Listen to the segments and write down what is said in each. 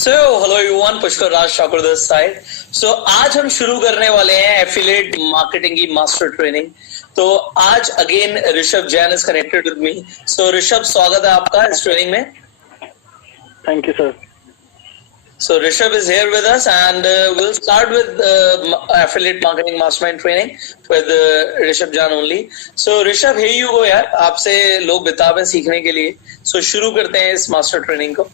So hello everyone, Pushkar Raj Thakur this side. So आज हम शुरू करने वाले हैं एफिलिएट मार्केटिंग की मास्टर ट्रेनिंग। तो आज again Rishabh Jain is connected with me. So Rishabh, स्वागत है आपका इस ट्रेनिंग में। Thank you sir. So Rishabh is here with us, and we'll start with affiliate marketing mastermind training with Rishabh Jan only. So Rishabh, here you go यार, आपसे लोग बेताब है सीखने के लिए। So शुरू करते हैं इस मास्टर ट्रेनिंग को।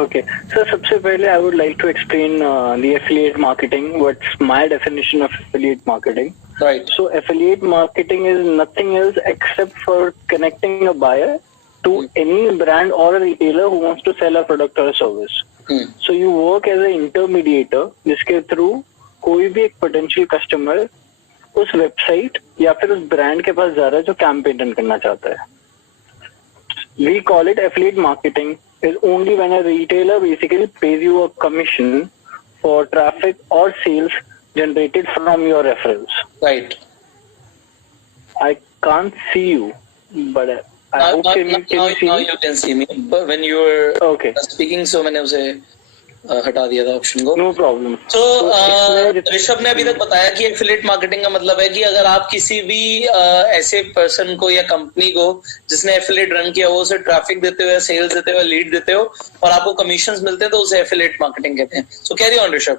Okay, so सबसे पहले I would like to explain the affiliate marketing. What's my definition of affiliate marketing? Right. So affiliate marketing is nothing else except for connecting a buyer to any brand or a retailer who wants to sell a product or a service. So you work as an intermediator, जिसके through कोई भी एक potential customer उस website या फिर उस brand के पास जा रहा है जो कैंपेन रन करना चाहता है। We call it affiliate marketing is only when a retailer basically pays you a commission for traffic or sales generated from your referrals. Right. I can't see you, but I hope can you see now me? you can see me. But when you were Okay. speaking, so मैंने उसे हटा दिया था option को। No problem. तो इसमें ऋषभ ने अभी तक बताया कि एफिलिएट मार्केटिंग का मतलब है कि अगर आप किसी भी ऐसे पर्सन को या कंपनी को जिसने एफिलिएट रन किया वो उसे ट्रैफिक देते हो या सेल्स देते हो या लीड देते हो और आपको कमीशंस मिलते हैं तो उसे एफिलिएट मार्केटिंग कहते हैं। So carry on Rishabh.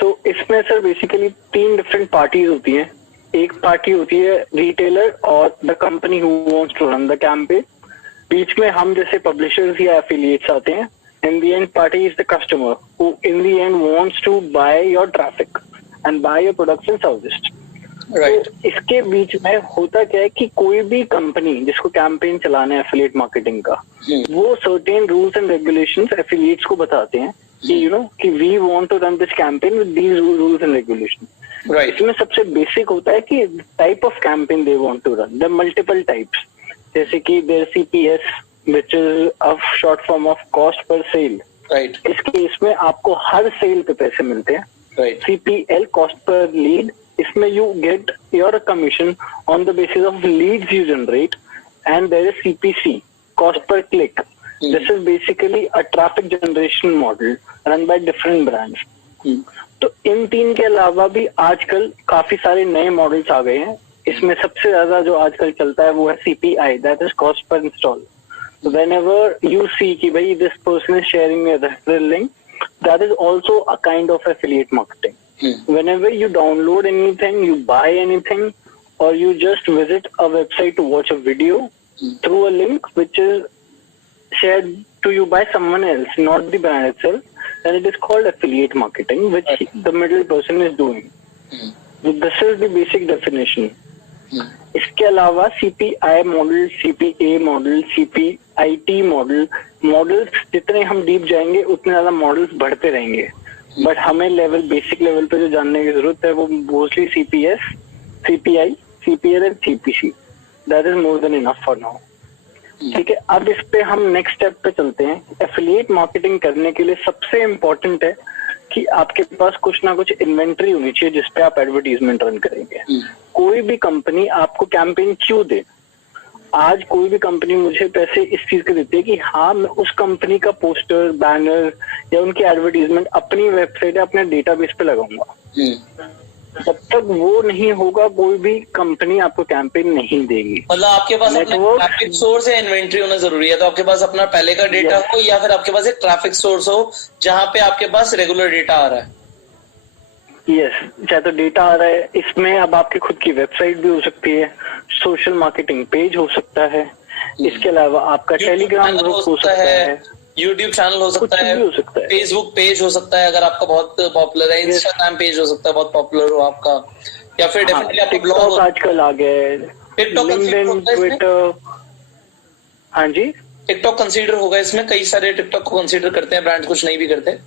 So इसमें सर बेसिकली 3 डिफरेंट पार्टीज होती हैं। एक पार्टी होती है रिटेलर और the company who wants to run the campaign. बीच में हम जैसे पब्लिशर्स या एफिलिएट्स आते हैं। In the end, party is the customer who, in the end, wants to buy your traffic and buy your products and services. Right. तो इसके बीच में होता क्या है कि कोई भी कंपनी जिसको कैंपेन चलाना है एफिलिएट मार्केटिंग का, वो certain rules and regulations affiliates को बताते हैं कि कि we want to run this campaign with these rules and regulations. Right. इसमें सबसे बेसिक होता है कि type of campaign they want to run. There multiple types, जैसे कि there CPS which is a short form of cost per sale. Right. इस case में आपको हर सेल पे पैसे मिलते हैं। Right. CPL cost per lead, इसमें you get your commission on the basis of leads you generate, and there is CPC cost per click. This is basically a traffic generation model run by different brands. तो इन 3 के अलावा भी आजकल काफी सारे नए models आ गए हैं। इसमें सबसे ज्यादा जो आजकल चलता है वो है CPI, that is cost per install. So whenever you see कि भाई this person is sharing a referral link, that is also a kind of affiliate marketing. Whenever you download anything, you buy anything, or you just visit a website to watch a video through a link which is shared to you by someone else, not the brand itself, then it is called affiliate marketing, which the middle person is doing. So this is the basic definition. इसके अलावा CPI model, CPA model, CPIT models जितने हम deep जाएंगे उतने ज्यादा models बढ़ते रहेंगे। But हमें बेसिक लेवल पे जो जानने की जरूरत है वो mostly CPS, CPI, CPL and CPC। That is more than enough for now. ठीक है, अब इस पे हम नेक्स्ट स्टेप पे चलते हैं। एफिलिएट मार्केटिंग करने के लिए सबसे इम्पोर्टेंट है कि आपके पास कुछ ना कुछ इन्वेंट्री होनी चाहिए जिसपे आप एडवर्टीजमेंट रन करेंगे। कोई भी कंपनी आपको कैंपेन क्यों दे? आज कोई भी कंपनी मुझे पैसे इस चीज के देती है कि हाँ मैं उस कंपनी का पोस्टर, बैनर या उनकी एडवर्टीजमेंट अपनी वेबसाइट या अपने डेटाबेस पे लगाऊंगा। जब तक वो नहीं होगा कोई भी कंपनी आपको कैंपेन नहीं देगी। मतलब आपके पास ट्रैफिक सोर्स या इन्वेंट्री होना जरूरी है। तो आपके पास अपना पहले का डेटा हो या फिर आपके पास एक ट्रैफिक सोर्स हो जहाँ पे आपके पास रेगुलर डेटा आ रहा है। यस, चाहे तो डेटा आ रहा है, इसमें अब आपकी खुद की वेबसाइट भी हो सकती है, सोशल मार्केटिंग पेज हो सकता है, इसके अलावा आपका टेलीग्राम ग्रुप हो सकता है, यूट्यूब चैनल हो सकता है, फेसबुक पेज हो सकता है अगर आपका बहुत पॉपुलर है, इंस्टाग्राम पेज हो सकता है बहुत पॉपुलर हो आपका, या फिर डेफिनेटली आपका ब्लॉग आजकल आ गया है, टिकटॉक, ट्विटर। हाँ जी, टिकटॉक कंसीडर होगा इसमें। कई सारे टिकटॉक को कंसीडर करते हैं ब्रांड्स, कुछ नहीं भी करते।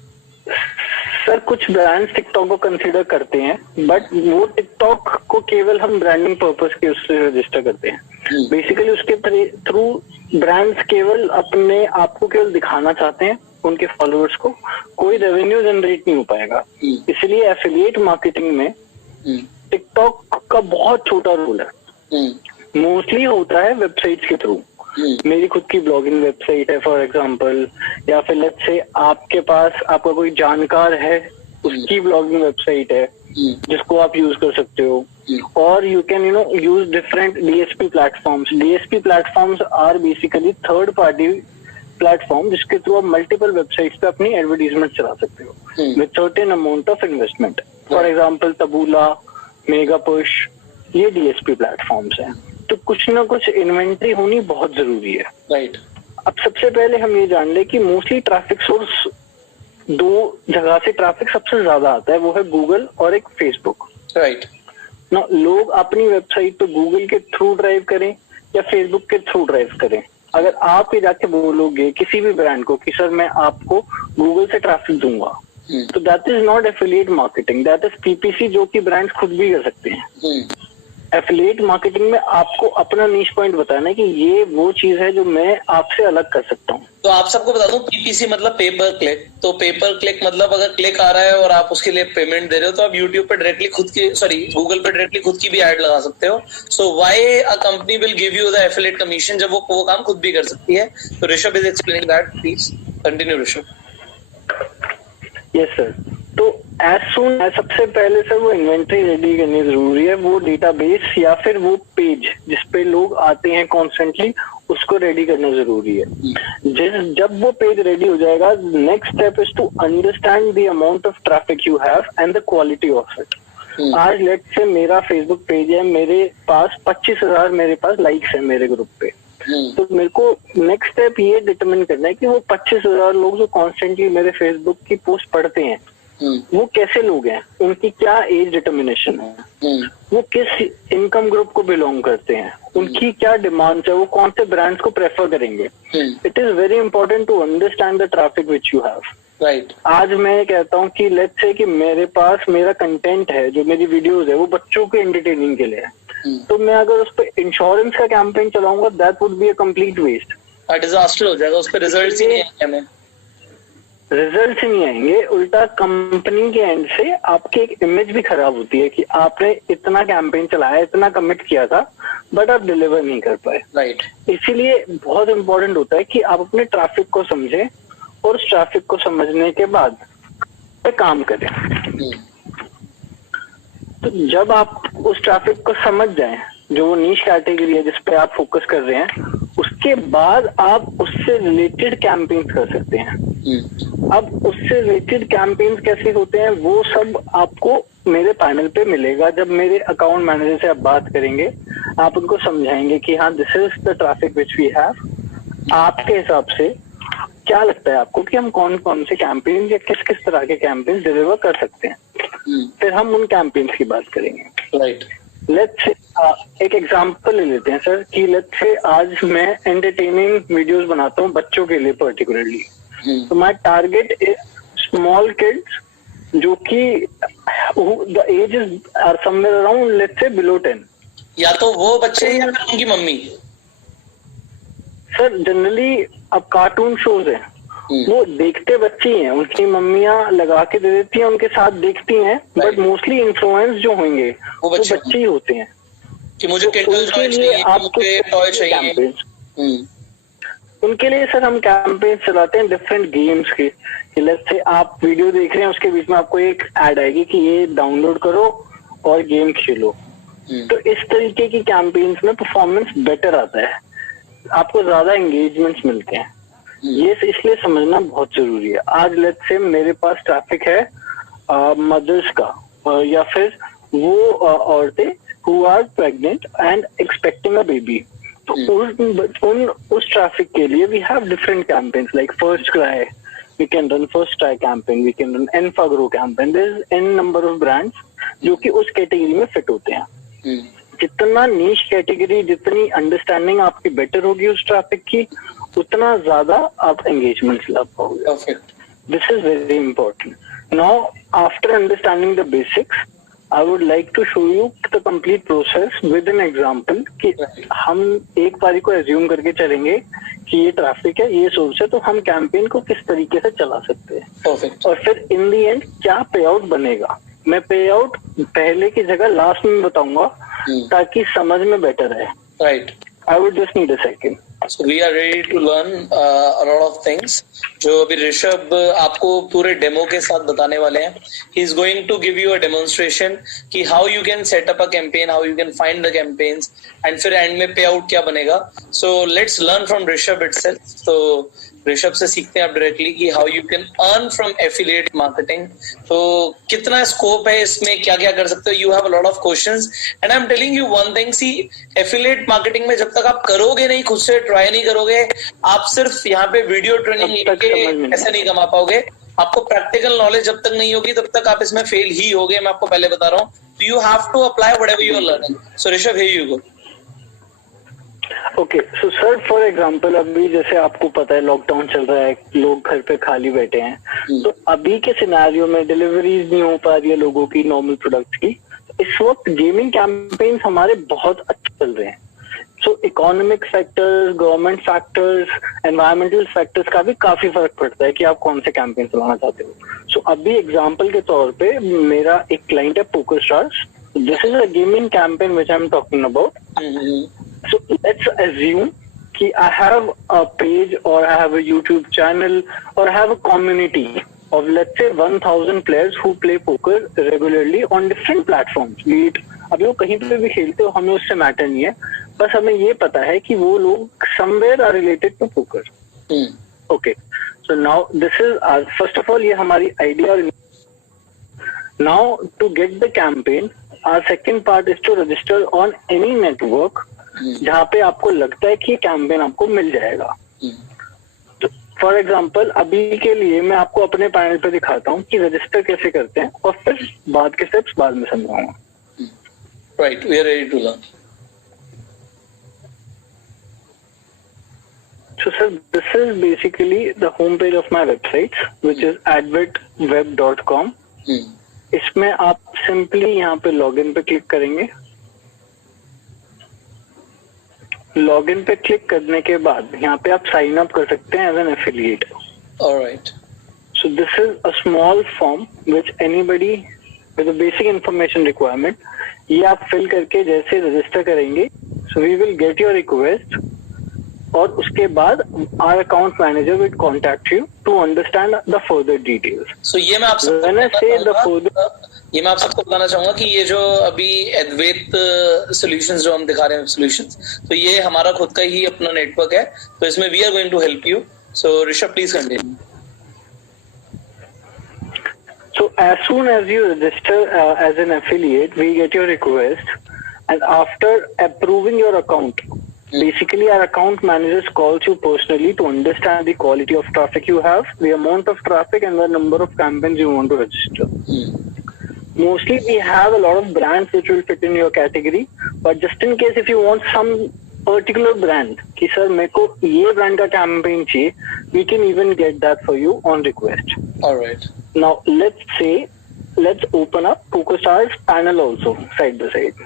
सर कुछ ब्रांड्स टिकटॉक को कंसीडर करते हैं, बट वो टिकटॉक को केवल हम ब्रांडिंग पर्पस के उससे रजिस्टर करते हैं। बेसिकली उसके थ्रू ब्रांड्स केवल अपने आप को केवल दिखाना चाहते हैं उनके फॉलोअर्स को, कोई रेवेन्यू जनरेट नहीं हो पाएगा। इसलिए एफिलिएट मार्केटिंग में टिकटॉक का बहुत छोटा रोल है। मोस्टली होता है वेबसाइट्स के थ्रू। मेरी खुद की ब्लॉगिंग वेबसाइट है फॉर एग्जांपल, या फिर लेट्स से आपके पास आपका कोई जानकार है, उसकी ब्लॉगिंग वेबसाइट है जिसको आप यूज कर सकते हो, और you can use different DSP platforms. DSP platforms are basically third party platform जिसके थ्रू आप मल्टीपल वेबसाइट्स पे अपनी एडवर्टीजमेंट चला सकते हो with certain amount of investment. For example Taboola, mega push, ये डीएसपी प्लेटफॉर्म्स हैं. तो कुछ ना कुछ इन्वेंट्री होनी बहुत जरूरी है. राइट. अब सबसे पहले हम ये जान ले कि मोस्टली ट्रैफिक सोर्स दो जगह से ट्रैफिक सबसे ज्यादा आता है, वो है गूगल और एक फेसबुक. राइट. ना लोग अपनी वेबसाइट पे गूगल के थ्रू ड्राइव करें या फेसबुक के थ्रू ड्राइव करें, अगर आप ये जाके बोलोगे किसी भी ब्रांड को कि सर मैं आपको गूगल से ट्रैफिक दूंगा, तो that is not affiliate marketing, that is PPC, जो कि ब्रांड्स खुद भी कर सकते हैं. एफिलिएट मार्केटिंग में आपको अपना नीश पॉइंट बताना है कि ये वो चीज है जो मैं आपसे अलग कर सकता हूँ. तो आप सबको बता दूं, पीपीसी मतलब पेपर क्लिक. तो पेपर क्लिक मतलब अगर क्लिक आ रहा है और आप उसके लिए पेमेंट दे रहे हो, तो आप यूट्यूब पे डायरेक्टली गूगल पे डायरेक्टली खुद की भी ऐड लगा सकते हो. So why a company will give you the affiliate commission जब वो काम खुद भी कर सकती है. तो Rishabh is explaining that. Please continue Rishabh. Yes sir. तो एज सुन सबसे पहले सर वो इन्वेंट्री रेडी करनी जरूरी है. वो डेटाबेस या फिर वो पेज जिसपे लोग आते हैं कॉन्स्टेंटली, उसको रेडी करना जरूरी है. जब वो पेज रेडी हो जाएगा, next step is to understand the amount of traffic you have and the quality of it. आज लेट्स से मेरा फेसबुक पेज है, मेरे पास 25,000 मेरे पास लाइक्स है मेरे ग्रुप पे. तो मेरे को नेक्स्ट स्टेप ये डिटरमिन करना है कि वो 25,000 लोग जो कॉन्स्टेंटली मेरे फेसबुक की पोस्ट पढ़ते हैं, वो कैसे लोग हैं, उनकी क्या एज डिटर्मिनेशन है, वो किस इनकम ग्रुप को बिलोंग करते हैं, उनकी क्या डिमांड है, वो कौन से ब्रांड्स को प्रेफर करेंगे. It is very important to understand the traffic which you have. Right. आज मैं कहता हूँ कि लेट्स से कि मेरे पास मेरा कंटेंट है, जो मेरी वीडियोस है वो बच्चों के एंटरटेनिंग के लिए है, तो मैं अगर उस पर इंश्योरेंस का कैंपेन चलाऊंगा, that would be a complete waste. Disaster हो जाएगा, उस पर रिजल्ट ही नहीं आएंगे. हमें रिजल्ट नहीं आएंगे, उल्टा कंपनी के एंड से आपकी एक इमेज भी खराब होती है कि आपने इतना कैंपेन चलाया, इतना कमिट किया था, बट आप डिलीवर नहीं कर पाए. राइट. इसीलिए बहुत इंपॉर्टेंट होता है कि आप अपने ट्रैफिक को समझें और उस ट्रैफिक को समझने के बाद काम करें. तो जब आप उस ट्रैफिक को समझ जाएं, जो वो नीश कैटेगरी है जिस पे आप फोकस कर रहे हैं, उसके बाद आप उससे रिलेटेड कैंपेन्स कर सकते हैं. अब उससे रिलेटेड कैंपेन्स कैसे होते हैं वो सब आपको मेरे पैनल पे मिलेगा. जब मेरे अकाउंट मैनेजर से आप बात करेंगे, आप उनको समझाएंगे कि हाँ this is the traffic which we have. आपके हिसाब से क्या लगता है आपको कि हम कौन कौन से कैंपेन या किस किस तरह के कैंपेन डिलीवर कर सकते हैं, फिर हम उन कैंपेन्स की बात करेंगे. राइट. लेट्स से एक एग्जांपल ले लेते हैं सर कि लेट्स से आज मैं एंटरटेनिंग वीडियोस बनाता हूँ बच्चों के लिए पर्टिकुलरली. तो my target is small kids जो कि the age is somewhere around let's say below 10. या तो वो बच्चे या फिर उनकी मम्मी. सर जनरली अब कार्टून शोज है, वो देखते बच्चे हैं, उनकी मम्मियां लगा के दे देती हैं, उनके साथ देखती हैं, बट मोस्टली इन्फ्लुएंस जो होंगे वो बच्चे ही होते हैं कि मुझे किंडल जॉय चाहिए, मुझे टॉय चाहिए. उनके लिए सर हम कैंपेन चलाते हैं डिफरेंट गेम्स के. लेट्स से आप वीडियो देख रहे हैं, उसके बीच में आपको एक ऐड आएगी कि ये डाउनलोड करो और गेम खेलो. तो इस तरीके की कैंपेन्स में परफॉर्मेंस बेटर आता है, आपको ज्यादा एंगेजमेंट्स मिलते हैं. ये इसलिए समझना बहुत जरूरी है. आज लेट्स से मेरे पास ट्रैफिक है मदर्स का या फिर वो औरतें who are pregnant and expecting a baby. तो उस ट्रैफिक के लिए we have different campaigns like first cry, we can run first try campaign, we can run Enfagrow campaign. There is an number of brands जो कि उस category में fit होते हैं. जितना नीश कैटेगरी, जितनी अंडरस्टैंडिंग आपकी बेटर होगी उस ट्रैफिक की, उतना ज्यादा आप एंगेजमेंट ला पाओगे. This is very important. Now after understanding the basics, I would like to show you the complete process with an example कि हम एक बारी को एज्यूम करके चलेंगे कि ये ट्रैफिक है, ये सोर्स है, तो हम कैंपेन को किस तरीके से चला सकते हैं. और फिर इन दी एंड क्या पे आउट बनेगा. मैं पे आउट पहले की जगह लास्ट में बताऊंगा ताकि समझ में बेटर है. Right. I would just need a second. So we are ready to learn a lot of things. जो अभी ऋषभ आपको पूरे डेमो के साथ बताने वाले हैं. He is going to give you a demonstration कि how you can set up a campaign, how you can find the campaigns, and फिर end में payout क्या बनेगा. So let's learn from Rishabh itself. तो ऋषभ से सीखते हैं आप डायरेक्टली कि how you can earn from affiliate marketing. तो कितना स्कोप है इसमें, क्या क्या कर सकते हो. You have a lot of questions and I am telling you one thing. See, affiliate marketing में जब तक आप करोगे नहीं, खुद से ट्राई नहीं करोगे, आप सिर्फ यहाँ पे वीडियो ट्रेनिंग लेके ऐसे नहीं कमा पाओगे. आपको प्रैक्टिकल नॉलेज जब तक नहीं होगी तब तक आप इसमें फेल ही होगे. मैं आपको पहले बता रहा हूँ. You have to apply whatever you are learning. So Rishabh, here you go. Okay, so sir for example अभी जैसे आपको पता है लॉकडाउन चल रहा है, लोग घर पे खाली बैठे हैं, तो अभी के सिनेरियो में डिलीवरीज नहीं हो पा रही है लोगों की नॉर्मल प्रोडक्ट्स की. इस वक्त गेमिंग कैंपेन्स हमारे बहुत अच्छे चल रहे हैं. सो economic factors, government factors, environmental factors का भी काफी फर्क पड़ता है कि आप कौन से कैंपेन चलाना चाहते हो. सो अभी एग्जाम्पल के तौर पे मेरा एक क्लाइंट है PokerStars. This is a gaming campaign which I am talking about. So let's assume कि I have a page or I have a YouTube channel or I have a community of let's say 1000 players who play poker regularly on different platforms. Be it अभी वो कहीं पे भी खेलते हो, हमें उससे मैटर नहीं है. बस हमें ये पता है कि वो लोग somewhere are related to poker. Okay. So now this is first of all ये हमारी idea. Now to get the campaign, our second part is to register on any network जहाँ पे आपको लगता है कि ये कैंपेन आपको मिल जाएगा. तो फॉर एग्जाम्पल अभी के लिए मैं आपको अपने पैनल पे दिखाता हूँ कि रजिस्टर कैसे करते हैं और फिर बाद के स्टेप्स बाद में समझाऊंगा. Right, we are ready to learn. So sir, this is basically the homepage of my website, which is advitweb.com. इसमें आप सिंपली यहाँ पे लॉगिन पे क्लिक करेंगे. लॉगिन पे क्लिक करने के बाद यहाँ पे आप साइन अप कर सकते हैं as an affiliate. Alright. So this is a small form which anybody with a basic information requirement, ये आप फिल करके जैसे रजिस्टर करेंगे, so we will get your request और उसके बाद our account manager will contact you to understand the further details. So ये मैं आप सबको बताना चाहूंगा कि ये जो अभी अद्वैत सॉल्यूशंस जो हम दिखा रहे हैं सॉल्यूशंस, तो ये हमारा खुद का ही अपना नेटवर्क है. तो इसमें we are going to help you. So Rishabh, please continue. So as soon as you register as an affiliate, we get your request, and after approving your account, basically our account managers calls you personally to understand the quality of traffic you have, the amount of traffic, and the number of campaigns you want to register. Mostly we have a lot of brands which will fit in your category, but just in case if you want some particular brand कि sir मेरे को ये brand का campaign चाहिए, we can even get that for you on request. Alright. Now let's open up PokerStars panel also side by side.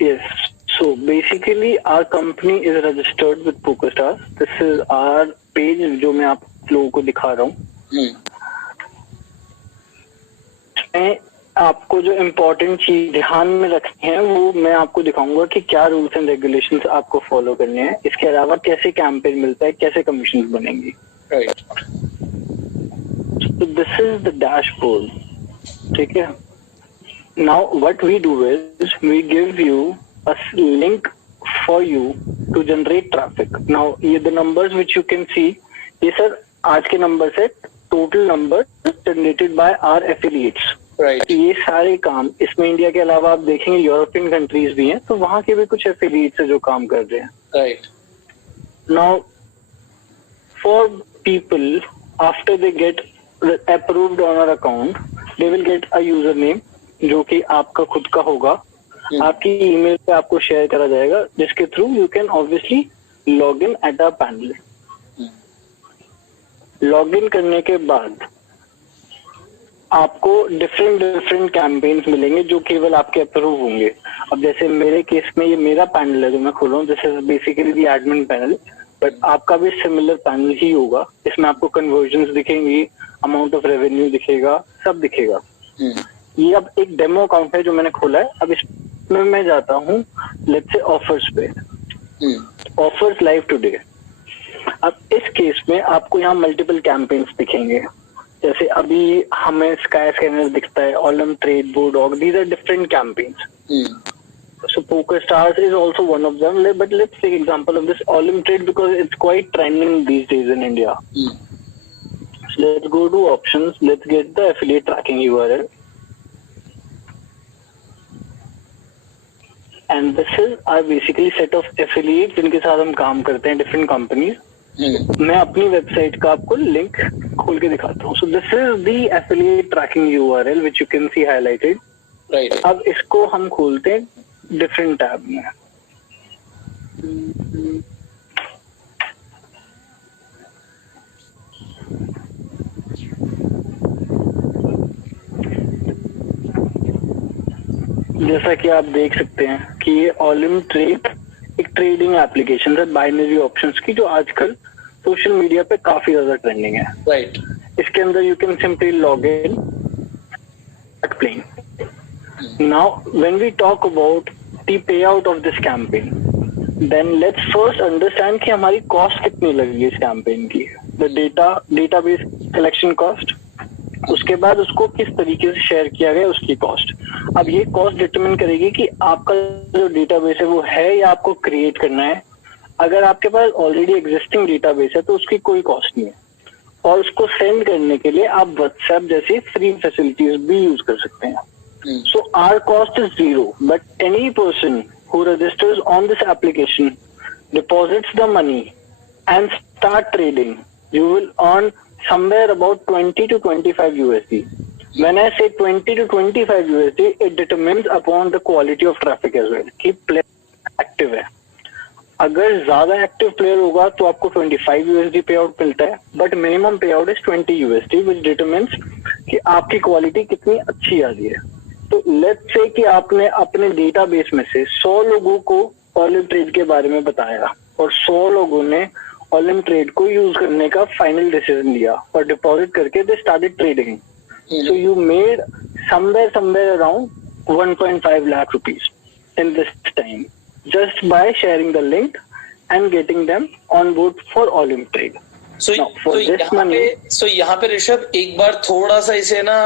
Yes. So basically our company is registered with PokerStars. This is our page जो मैं आप लोगों को दिखा रहा हूँ. मैं आपको जो इम्पोर्टेंट चीज ध्यान में रखनी है वो मैं आपको दिखाऊंगा कि क्या रूल्स एंड रेगुलेशंस आपको फॉलो करने हैं. इसके अलावा कैसे कैंपेन मिलता है, कैसे कमीशन बनेंगी. Right. So this is the dashboard. ठीक है. Now what we do is we give you a link for you to generate traffic. Now ये the numbers which you can see, ये सर आज के numbers है, total numbers generated by our affiliates. Right. ये सारे काम इसमें India के अलावा आप देखेंगे यूरोपियन कंट्रीज भी हैं, तो वहाँ के भी कुछ एफिलिएट्स है जो काम कर रहे हैं. Right. Now for people after they get approved on our account, they will get a username जो कि आपका खुद का होगा. आपकी ईमेल पे आपको शेयर करा जाएगा, जिसके through you can obviously log in at our panel. Log in करने के बाद आपको डिफरेंट कैंपेन्स मिलेंगे जो केवल आपके अप्रूव होंगे। अब जैसे मेरे केस में ये मेरा पैनल है जो मैं खोल रहा हूँ, this is basically the admin panel, but आपका भी सिमिलर पैनल ही होगा। इसमें आपको कन्वर्जन्स दिखेंगी, अमाउंट ऑफ रेवेन्यू दिखेगा, सब दिखेगा। ये अब एक डेमो अकाउंट है जो मैंने खोला है। अब इसमें मैं जाता हूँ लेट्स से ऑफर्स पे, ऑफर्स लाइव टुडे। अब इस केस में आपको यहाँ मल्टीपल कैंपेन्स दिखेंगे। जैसे अभी हमें स्काई स्कैनर दिखता है, Olam trade, Bodog, these are different campaigns. So Poker Stars is also one of them, but let's take example of this Olim Trade because it's quite trending these days in India. So let's go to options. Let's get the affiliate tracking URL. And this is our basically set of affiliates जिनके साथ हम काम करते हैं, different companies. मैं अपनी website का आपको लिंक खोल के दिखाता हूँ। So this is the affiliate tracking URL which you can see highlighted. Right. अब इसको हम खोलते हैं डिफरेंट टैब में। जैसा कि आप देख सकते हैं कि ये ओलिम ट्रेड एक ट्रेडिंग एप्लीकेशन है बाइनरी ऑप्शंस की, जो आजकल सोशल मीडिया पे काफी ज्यादा ट्रेंडिंग है। राइट। इसके अंदर you can simply log in playing. Now, when we talk about the payout of this campaign, then let's first understand कि हमारी कॉस्ट कितनी लगेगी इस कैंपेन की। The database collection cost, उसके बाद उसको किस तरीके से शेयर किया गया उसकी कॉस्ट। अब ये कॉस्ट डिटरमिन करेगी कि आपका जो डेटाबेस है वो है या आपको क्रिएट करना है। अगर आपके पास ऑलरेडी एग्जिस्टिंग डेटाबेस है तो उसकी कोई कॉस्ट नहीं है, और उसको सेंड करने के लिए आप व्हाट्सएप जैसी फ्री फैसिलिटीज भी यूज कर सकते हैं। So our cost is zero, but any person who registers on this application, deposits the money and start trading, you will earn somewhere about 20 to 25 USD. When I say 20 to 25 USD, it determines upon the quality of traffic as well, कि player active है। अगर ज्यादा active player होगा तो आपको 25 USD पे out मिलता है, बट मिनिमम पे out is 20 USD, which determines कि आपकी क्वालिटी कितनी अच्छी आ रही है। तो लेट्स से कि आपने अपने डेटाबेस में से 100 लोगों को ओलिम ट्रेड के बारे में बताया और 100 लोगों ने ओलिम ट्रेड को यूज करने का फाइनल डिसीजन लिया और डिपॉजिट करके they started trading. So you made somewhere around 1.5 lakh rupees in this time just by sharing the link and getting them on board for Olim Trade. So यहाँ पे ऋषभ एक बार थोड़ा सा इसे ना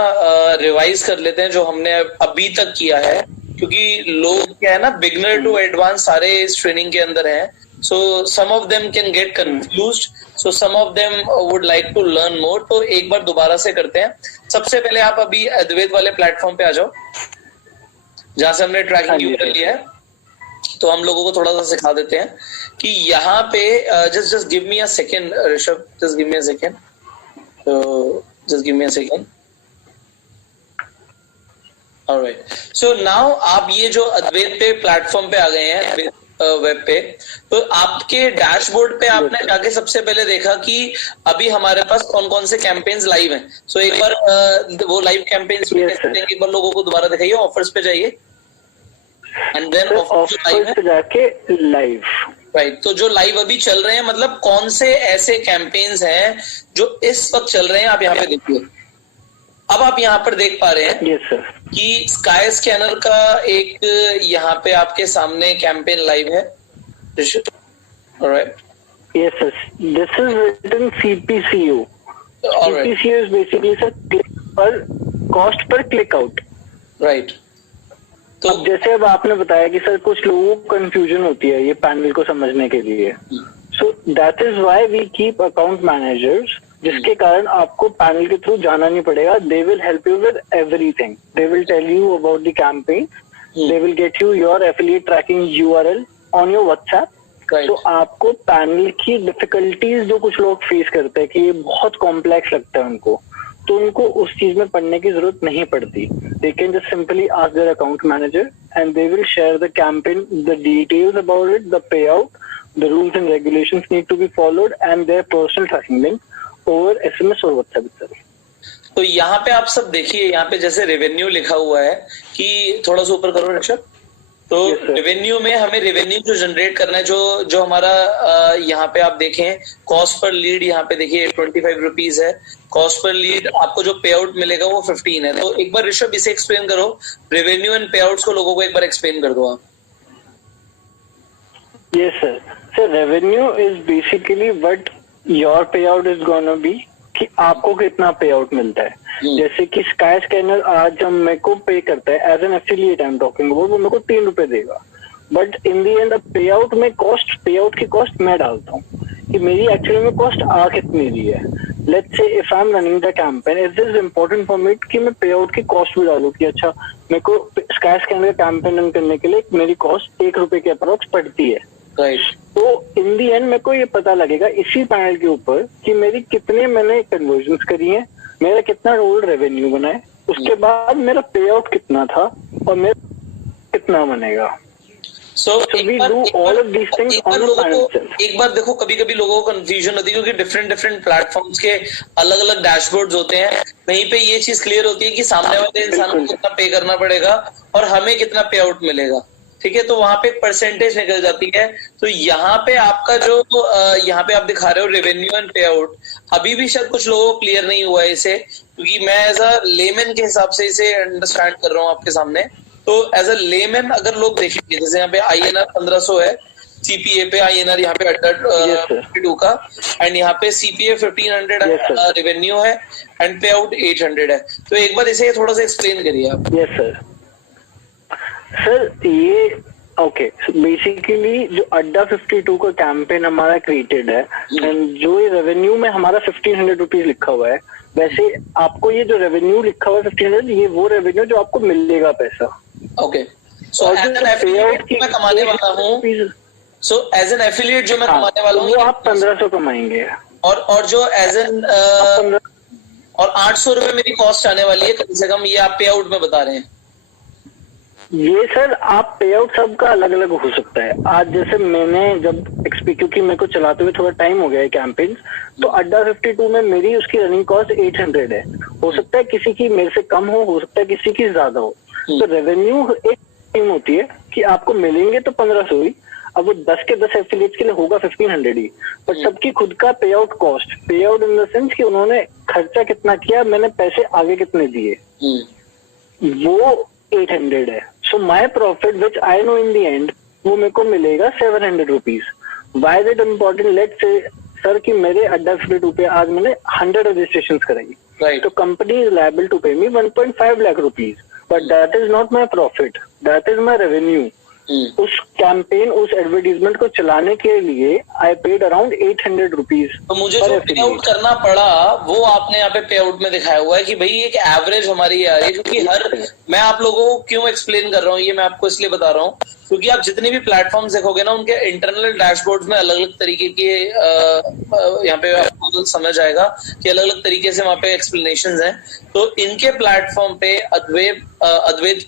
रिवाइज कर लेते हैं जो हमने अभी तक किया है, क्योंकि लोग क्या है ना बिगनर टू एडवांस सारे इस ट्रेनिंग के अंदर हैं। So some of them can get confused. So some of them would like to learn more. तो एक बार दोबारा से करते हैं। सबसे पहले आप अभी अद्वैत वाले प्लेटफॉर्म पे आ जाओ जहां से हमने ट्रैकिंग यूआरएल लिया है। तो हम लोगों को थोड़ा सा सिखा देते हैं कि यहाँ पे just give me a second Rishabh, just give me a second, just give me a second. Alright, so now आप ये जो अद्वैत पे प्लेटफॉर्म पे आ गए हैं, अद्वैत वेब पे, तो आपके डैशबोर्ड पे आपने जाके सबसे पहले देखा कि अभी हमारे पास कौन कौन से कैंपेन्स लाइव हैं। सो एक बार वो लाइव कैंपेन्स एक बार लोगों को दोबारा दिखाइए। ऑफर्स पे जाइए एंड देन ऑफर्स पे जाके लाइव। राइट, तो जो लाइव अभी चल रहे हैं, मतलब कौन से ऐसे कैंपेन्स हैं जो इस वक्त चल रहे हैं, आप यहाँ पे देखिए। अब आप यहाँ पर देख पा रहे हैं कि स्काई स्कैनर का एक यहाँ पे आपके सामने कैंपेन लाइव है। Alright. Yes, sir. This is written CPCU. Alright. CPCU is basically sir पर cost per click out. Right. तो अब जैसे अब आपने बताया कि सर कुछ लोगों को कंफ्यूजन होती है ये पैनल को समझने के लिए, so that is why we keep account managers, जिसके कारण आपको पैनल के थ्रू जाना नहीं पड़ेगा। They will help you with everything. They will tell you about the campaign, they will get you your affiliate tracking URL on your WhatsApp. तो आपको panel की डिफिकल्टीज जो कुछ लोग फेस करते हैं कि ये बहुत कॉम्प्लेक्स लगता है उनको, तो उनको उस चीज में पढ़ने की जरूरत नहीं पड़ती. They can just simply ask their account manager and they will share the campaign, the details about it, the payout, the rules and regulations need to be followed and their personal tracking link over SMS or WhatsApp itself. तो यहाँ पे आप सब देखिए, यहाँ पे जैसे revenue लिखा हुआ है कि थोड़ा सा ऊपर करो ऋषभ. तो रेवेन्यू में हमें रेवेन्यू जो जनरेट करना है, जो हमारा यहाँ पे आप देखें कॉस्ट पर लीड, यहाँ पे देखिए 25 रुपीज है कॉस्ट पर लीड. आपको जो पे आउट मिलेगा वो 15 है. तो एक बार ऋषभ इसे एक्सप्लेन करो, रेवेन्यू एंड पे आउट्स को लोगों को एक बार एक्सप्लेन कर दो आप. Yes sir. Sir revenue is basically what your पे आउट इज गोना बी, कि आपको कितना पे आउट मिलता है. जैसे कि स्काई स्कैनर आज जब मेरे को पे करता है as an affiliate, I am talking about, वो मेरे को 3 रुपए देगा. But in the end pay out में कॉस्ट, पे आउट की कॉस्ट मैं डालता हूँ कि मेरी एक्चुअली में कॉस्ट आ कितनी रही है. Let's say if I am running the campaign, it is important for me कि मैं पे आउट की कॉस्ट भी डालूं कि अच्छा मेरे को स्काई स्कैनर का कैंपेन रन करने के लिए मेरी कॉस्ट 1 रुपए के अप्रोक्स पड़ती है. राइट. तो इन दी एंड मेरे को ये पता लगेगा इसी पैनल के ऊपर कि मेरी कितने मैंने कन्वर्जन्स करी है, मेरा कितना टोटल रेवेन्यू बना है, उसके बाद मेरा पे आउट कितना था और मेरा कितना बनेगा. So, एक बार देखो, कभी कभी लोगों को कंफ्यूजन होती है क्योंकि डिफरेंट प्लेटफॉर्म्स के अलग अलग डैशबोर्ड्स होते हैं. कहीं पे ये चीज क्लियर होती है कि सामने वाले इंसान को कितना पे करना पड़ेगा और हमें कितना पे आउट मिलेगा. ठीक है, तो वहां पे एक परसेंटेज निकल जाती है. तो यहाँ पे आपका जो यहाँ पे आप दिखा रहे हो रेवेन्यू एंड पे आउट, अभी भी शायद कुछ लोगों को क्लियर नहीं हुआ है इसे, क्योंकि मैं एज अ लेमैन के हिसाब से इसे अंडरस्टैंड कर रहा हूँ आपके सामने. तो एज अ लेमैन अगर लोग देखेंगे, जैसे यहाँ पे INR 1500 है सीपीए पे, INR यहाँ पे 52 का, एंड यहाँ पे CPA 1500 रेवेन्यू है एंड पे आउट 800 है. तो एक बार इसे थोड़ा सा एक्सप्लेन करिए आप. Yes sir. सर ये ओके, बेसिकली जो अड्डा 52 का कैंपेन हमारा क्रिएटेड है एंड जो ये रेवेन्यू में हमारा 1500 रुपीज लिखा हुआ है, वैसे आपको ये जो रेवेन्यू लिखा हुआ है 1500, ये वो रेवेन्यू जो आपको मिलेगा पैसा. Okay. So as an affiliate मैं कमाने वाला हूँ, सो एज एन एफिलिएट जो मैं कमाने वाला हूँ, वो आप 1500 कमाएंगे. और जो एज एन और 800 रुपए मेरी कॉस्ट आने वाली है कम से कम, ये आप पे आउट में बता रहे हैं. ये सर आप पे आउट सबका अलग अलग हो सकता है. आज जैसे मैंने जब क्योंकि मेरे को चलाते हुए थोड़ा टाइम हो गया है कैंपेन, तो अड्डा 52 में मेरी उसकी रनिंग कॉस्ट 800 है. हो सकता है किसी की मेरे से कम हो सकता है किसी की ज्यादा हो. तो रेवेन्यू एक टीम होती है कि आपको मिलेंगे तो 1500 ही, अब वो 10 के 10 एफिलिएट्स के लिए होगा 1500 ही. पर सबकी खुद का पे out cost, pay out in the sense कि उन्होंने खर्चा कितना किया, मैंने पैसे आगे कितने दिए, वो 800 है. So my profit which I know in the end, वो मेरे को मिलेगा 700 rupees. Why is it important? Let say sir कि मेरे अड्डा 52 पे आज मैंने 100 रजिस्ट्रेशन कराई, तो कंपनी इज लायबल टू पे मी 1.5 lakh rupees, but that is not my profit, that is my revenue. उस कैंपेन, उस एडवर्टीजमेंट को चलाने के लिए आई पेड अराउंड 800 रुपीज. तो मुझे जो पे आउट करना पड़ा वो आपने यहाँ पे पे आउट में दिखाया हुआ है कि भाई एक एवरेज हमारी आ रही है. क्योंकि मैं आप लोगों को क्यों एक्सप्लेन कर रहा हूँ, ये मैं आपको इसलिए बता रहा हूँ क्योंकि आप जितने भी प्लेटफॉर्म्स देखोगे ना, उनके इंटरनल डैशबोर्ड्स में अलग अलग तरीके के यहाँ पे आपको तो समझ आएगा कि अलग अलग तरीके से वहाँ पे एक्सप्लेनेशंस हैं. तो इनके प्लेटफॉर्म पे अद्वैत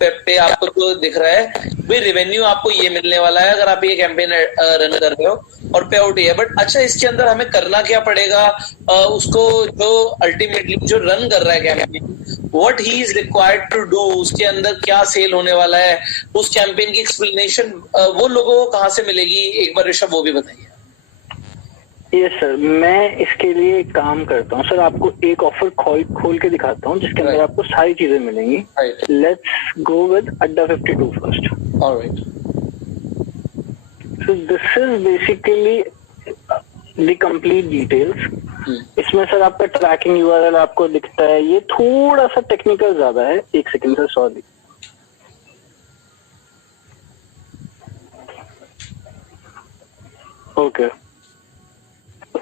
वेब पे आपको जो दिख रहा है भाई रेवेन्यू आपको ये मिलने वाला है अगर आप ये कैंपेन रन कर रहे हो, और पे आउट ये है. बट अच्छा, इसके अंदर हमें करना क्या पड़ेगा, उसको जो अल्टीमेटली जो रन कर रहा है campaign, what he is required to do, उसके अंदर क्या सेल होने वाला है, उस कैंपेन की एक्सप्लेनेशन वो लोगों को कहाँ से मिलेगी, एक बार ऋषभ वो भी बताइए. यस सर, मैं इसके लिए एक काम करता हूँ सर, आपको एक ऑफर खोल के दिखाता हूँ जिसके अंदर आपको सारी चीजें मिलेंगी. लेट्स गो विद अड्डा 52 first. Alright. So this is basically the complete details. इसमें सर आपका ट्रैकिंग यूआरएल आपको दिखता है. ये थोड़ा सा टेक्निकल ज्यादा है, एक second sir, sorry. Okay,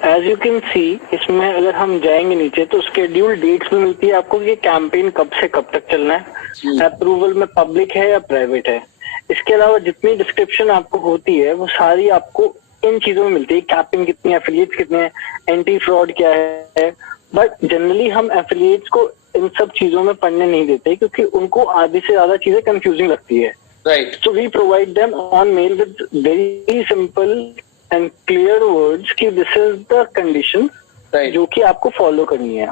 as you can see इसमें अगर हम जाएंगे नीचे तो स्केड्यूल डेट्स भी मिलती है आपको कि कैंपेन कब से कब तक चलना है, अप्रूवल में पब्लिक है या प्राइवेट है. इसके अलावा जितनी डिस्क्रिप्शन आपको होती है वो सारी आपको इन चीजों में मिलती है. कैपिंग कितनी है, एफिलिएट्स कितने हैं, एंटी फ्रॉड क्या है, बट जनरली हम एफिलिएट्स को इन सब चीजों में पढ़ने नहीं देते क्योंकि उनको आधी से ज्यादा चीजें कंफ्यूजिंग लगती है. Right. So we provide them on mail with very simple and clear words कि this is the condition Right. जो कि आपको फॉलो करनी है.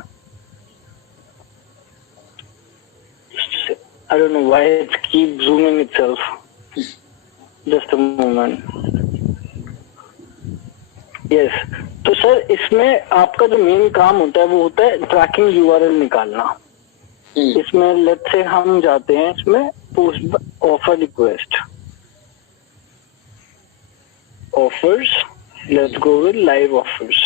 I don't know why it keeps zooming itself. Just a moment. Yes. तो sir इसमें आपका जो मेन काम होता है वो होता है ट्रैकिंग यूआरएल निकालना. इसमें लेट्स से हम जाते हैं इसमें post offer request offers. Let's go with live offers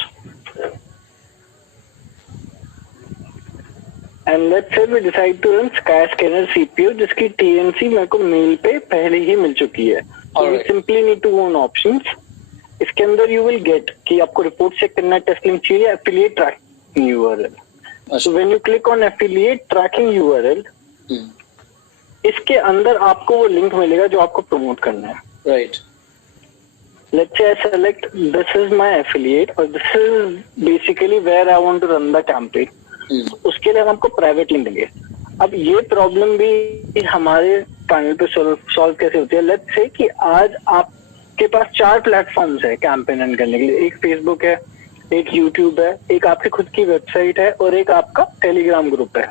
and let's say we decide to run Skyscanner CPU जिसकी टीएनसी मेरे को मेल पे पहले ही मिल चुकी है. We simply need to go on options. इसके अंदर यू विल गेट कि आपको रिपोर्ट चेक करना है, टेस्ट लिंक चाहिए, affiliate tracking URL. So when you click on affiliate tracking URL, इसके अंदर आपको वो लिंक मिलेगा जो आपको प्रमोट करना है. Right. Let's say I select this is my affiliate और this is basically where I want to run the campaign. उसके लिए हम आपको प्राइवेट लिंक देंगे. अब ये प्रॉब्लम भी हमारे पैनल पे सॉल्व कैसे होती है. लेट्स से कि आज आपके पास 4 प्लेटफॉर्म्स है कैंपेन रन करने के लिए. एक फेसबुक है, एक यूट्यूब है, एक आपकी खुद की वेबसाइट है और एक आपका टेलीग्राम ग्रुप है.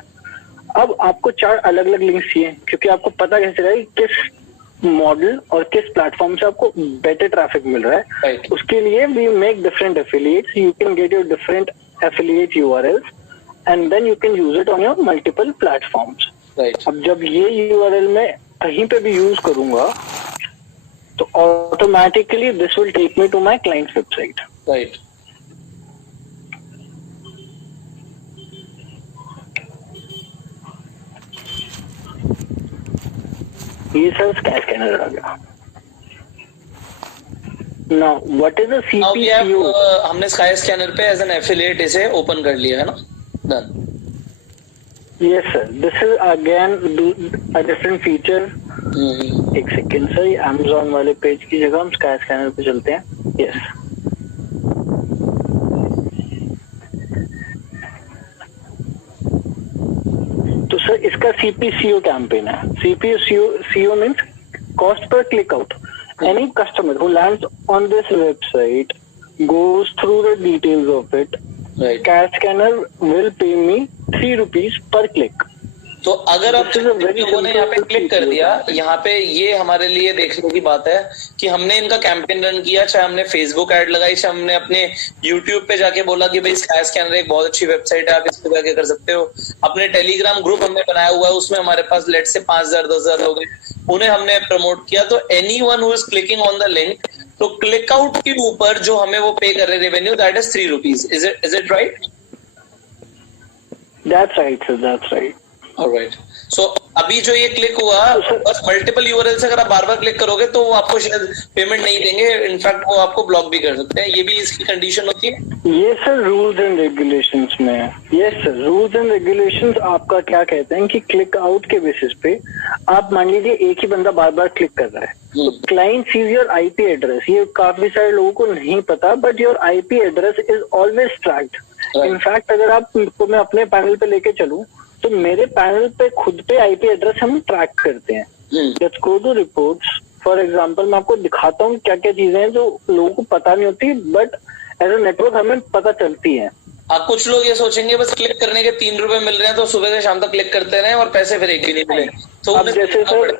अब आपको 4 अलग अलग लिंक्स चाहिए क्योंकि आपको पता कैसे चलेगा कि किस मॉडल और किस प्लेटफॉर्म से आपको बेटर ट्रैफिक मिल रहा है. Right. उसके लिए we make different affiliates. You can get your different affiliate URLs and then you can use it on your multiple platforms. अब जब ये यूआरएल मैं कहीं पे भी यूज करूंगा तो automatically this will take me to my client website. Right. ये सर स्काई स्कैनर आ गया. Now what is a CPU? हमने स्काई स्कैनर पे एज एन एफिलिएट इसे ओपन कर लिया है ना. Done. Yes sir. This is again a different feature. एक सेकेंड सर, ये Amazon वाले पेज की जगह हम स्काई स्कैनर पे चलते हैं. यस. तो सर इसका सीपीसीओ कैंपेन है. CPCO means cost per click out. Any customer who lands on this website goes through the details of it. Right. Sky Scanner will pay me 3 rupees per click. तो अगर आप लोगों ने यहाँ पे click कर दिया, यहाँ पे ये हमारे लिए देखने की बात है कि हमने इनका कैंपेन रन किया, चाहे हमने फेसबुक ऐड लगाई, चाहे हमने अपने यूट्यूब पे जाके बोला कि भाई स्काई स्कैनर एक बहुत अच्छी वेबसाइट है, आप इस पे जाके कर सकते हो. अपने टेलीग्राम ग्रुप हमने बनाया हुआ है, उसमें हमारे पास लेट से 5,000 10,000 लोग हैं, उन्हें हमने प्रमोट किया. तो anyone who is clicking on the link, तो क्लिकआउट के ऊपर जो हमें वो पे कर रहे revenue, that is 3 rupees. Is it right? That's right, sir. That's right. Alright. So अभी जो ये क्लिक हुआ, बस मल्टीपल यूआरएल से अगर आप बार बार क्लिक करोगे तो वो आपको शायद पेमेंट नहीं देंगे. इनफैक्ट वो आपको ब्लॉक भी कर सकते हैं. ये भी इसकी कंडीशन होती है. ये सर रूल्स एंड रेगुलेशंस में है. Yes sir, rules and regulations आपका क्या कहते हैं कि क्लिक आउट के बेसिस पे आप मान लीजिए एक ही बंदा बार बार क्लिक कर रहा है, तो client sees your IP address. ये काफी सारे लोगों को नहीं पता, but your IP address is always tracked. In fact अगर आपको मैं अपने पैनल पे लेके चलूं तो मेरे पैनल पे खुद पे आईपी एड्रेस हम ट्रैक करते हैं. Let's go to reports. For example मैं आपको दिखाता हूँ क्या क्या चीजें हैं जो लोगों को पता नहीं होती, बट एज अ नेटवर्क हमें पता चलती है. कुछ लोग ये सोचेंगे बस क्लिक करने के 3 रुपए मिल रहे हैं तो सुबह से शाम तक क्लिक करते रहे और पैसे फिर एक भी नहीं मिले. तो अब जैसे सर,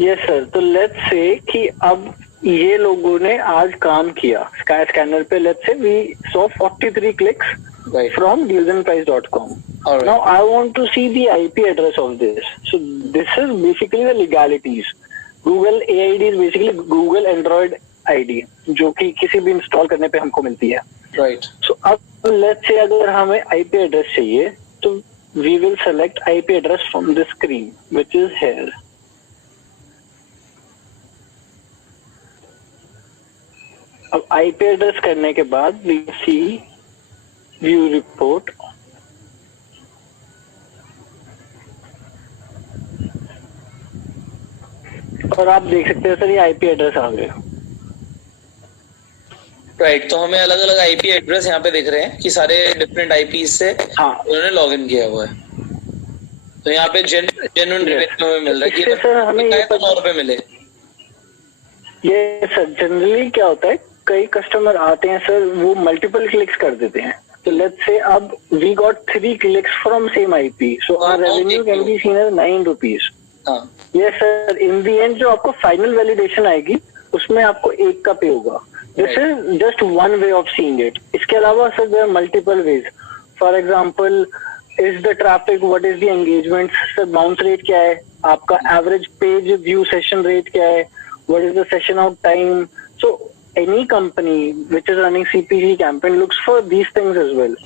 यस सर, तो लेट्स से कि अब ये लोगों ने आज काम किया स्काई स्कैनर पे. Let's say we saw 43 clicks from dealsandprice.com. Right. Now I want to see the IP address of this. So this is basically the legalities. Google AID is basically Google Android ID, जो कि किसी भी install करने पे हमको मिलती है. Right. So अब let's say अगर हमें IP address चाहिए तो we will select IP address from the screen, which is here. अब IP address करने के बाद we see व्यू रिपोर्ट. और आप देख सकते हैं सर ये आईपी एड्रेस आ गया. राइट, तो हमें अलग अलग आईपी एड्रेस यहाँ पे दिख रहे हैं कि सारे डिफरेंट आईपी से उन्होंने लॉग इन किया हुआ है। तो यहाँ पे जेन्युइन रेवेन्यू में मिल रहा है कि सर हमें ये तो 9 रुपए मिले। ये सर जनरली क्या होता है, कई कस्टमर आते हैं सर, वो मल्टीपल क्लिक्स कर देते हैं। तो लेट्स से अब we got 3 clicks from same IP, so our revenue can be seen as 9 rupees. Yes sir, in the end जो आपको फाइनल वैलिडेशन आएगी उसमें आपको 1 का पे होगा। This is just one way of seeing it. इसके अलावा sir there are multiple ways. For example, is the traffic, what is the engagement, sir bounce rate क्या है, आपका average page view session rate क्या है, what is the session out time. So any company which is running CPC campaign looks for these things as well,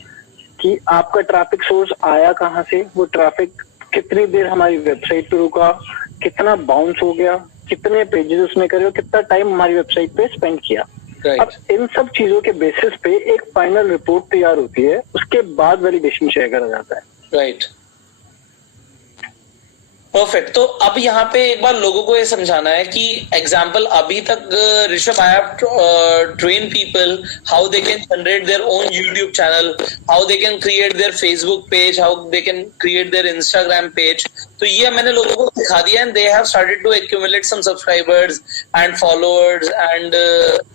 कि आपका traffic source आया कहाँ से, वो ट्रैफिक कितनी देर हमारी वेबसाइट पे रुका, कितना बाउंस हो गया, कितने पेजेस उसने करे और कितना टाइम हमारी वेबसाइट पे स्पेंड किया। अब इन सब चीजों के बेसिस पे एक फाइनल रिपोर्ट तैयार होती है, उसके बाद वैलिडेशन शेयर करा जाता है। Right, perfect. तो अब यहाँ पे एक बार लोगों को ये समझाना है कि एग्जाम्पल अभी तक Rishabh, I have train people how they can generate their own YouTube channel, how they can create their Facebook page, how they can create their Instagram page. तो ये मैंने लोगों को सिखा दिया and they have started to accumulate some subscribers and followers and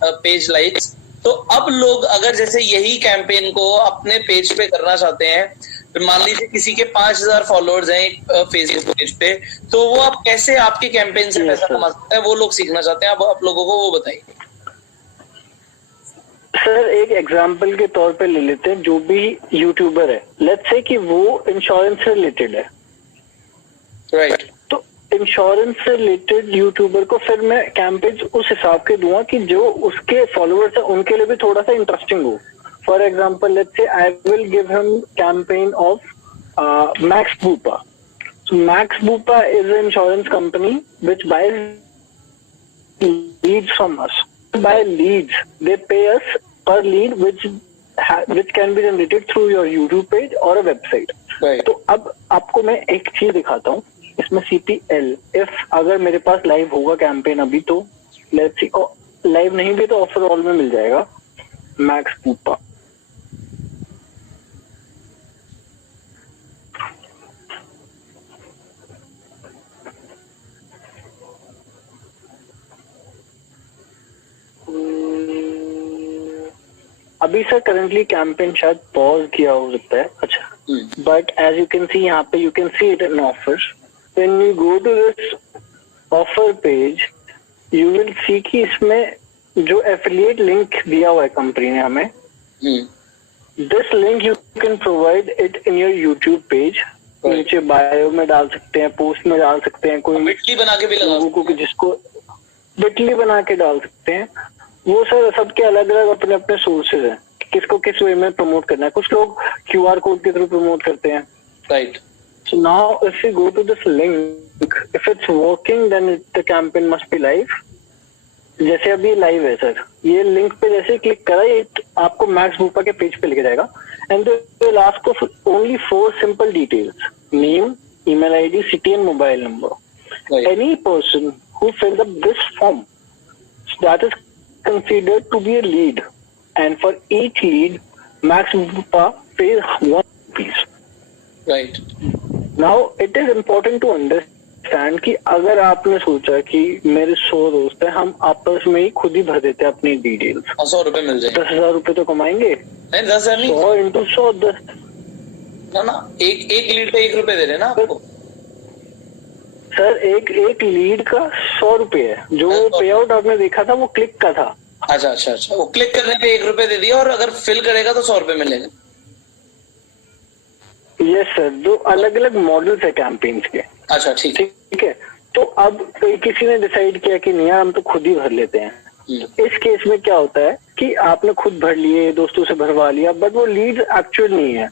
page likes. तो अब लोग अगर जैसे यही कैंपेन को अपने पेज पे करना चाहते हैं, मान लीजिए किसी के 5000 फॉलोअर्स हैं फेसबुक पेज पे, तो वो आप कैसे आपके कैंपेन से पैसा कमा सकते हैं, वो लोग सीखना चाहते हैं, अब आप लोगों को वो बताइए। सर एक एग्जांपल के तौर पे ले लेते हैं, जो भी यूट्यूबर है, लेट्स से कि वो इंश्योरेंस से रिलेटेड है, राइट तो इंश्योरेंस से रिलेटेड यूट्यूबर को फिर मैं कैंपेन उस हिसाब के दूंगा कि जो उसके फॉलोअर्स है उनके लिए भी थोड़ा सा इंटरेस्टिंग हो। For example, let's say I will give him campaign of Max Bupa. So Max Bupa is an insurance company which buys leads from us. By leads, they pay us per lead which can be generated through your YouTube page or a website. Right. तो अब आपको मैं एक चीज दिखाता हूँ इसमें CPL। If अगर मेरे पास लाइव होगा कैंपेन अभी, तो लेट्स सी, लाइव नहीं भी तो ऑफर ऑल में मिल जाएगा मैक्स बूपा। अभी सर करंटली कैंपेन शायद पॉज किया हो सकता है। अच्छा, but as you can see यहाँ पे you can see it in offers. When you go to this offer page you will see कि इसमें जो एफिलिएट लिंक दिया हुआ है कंपनी ने हमें, this link you can provide it in your YouTube page. नीचे बायो में डाल सकते हैं, पोस्ट में डाल सकते हैं, कोई बिटली बना के भी लगा लोगों को जिसको बिटली बना के डाल सकते हैं। वो सर सबके अलग अलग अपने अपने सोर्सेज हैं, किसको किस वे में प्रमोट करना है। कुछ लोग QR कोड के थ्रू प्रमोट करते हैं, right. So now if you go to this link, if it's working then the campaign must be live. जैसे अभी लाइव है सर, ये लिंक पे जैसे क्लिक करा ये आपको मैक्स बूपा के पेज पे लेके जाएगा and they will ask for only 4 simple details, name, email ID, city and mobile number. Any person who fills up this form, that is considered to be a lead, and for each lead Max Bupa pays 1 rupees. Right. Now it is important to understand कि अगर आपने सोचा कि मेरे 100 दोस्त हैं, हम आपस में ही खुद ही भर देते हैं अपनी डिटेल्स, 100 रुपए मिल जाएंगे, 10,000 रुपए तो कमाएंगे। नहीं 10,000 नहीं, 100 into 100 10 ना, एक लीड पे 1 रुपए दे रहे ना आपको सर। एक लीड का 100 रुपए है। जो पे आउट आपने देखा था वो क्लिक का था। अच्छा, वो क्लिक करने पे 1 रुपए दे दिया और अगर फिल करेगा तो 100 रुपए मिलेगा। यस सर, दो अलग अलग मॉडल्स है कैंपेन्स के। अच्छा, ठीक है। तो अब किसी ने डिसाइड किया कि नहीं हम तो खुद ही भर लेते हैं। इस केस में क्या होता है कि आपने खुद भर लिए, दोस्तों से भरवा लिया, बट वो लीड एक्चुअल नहीं है।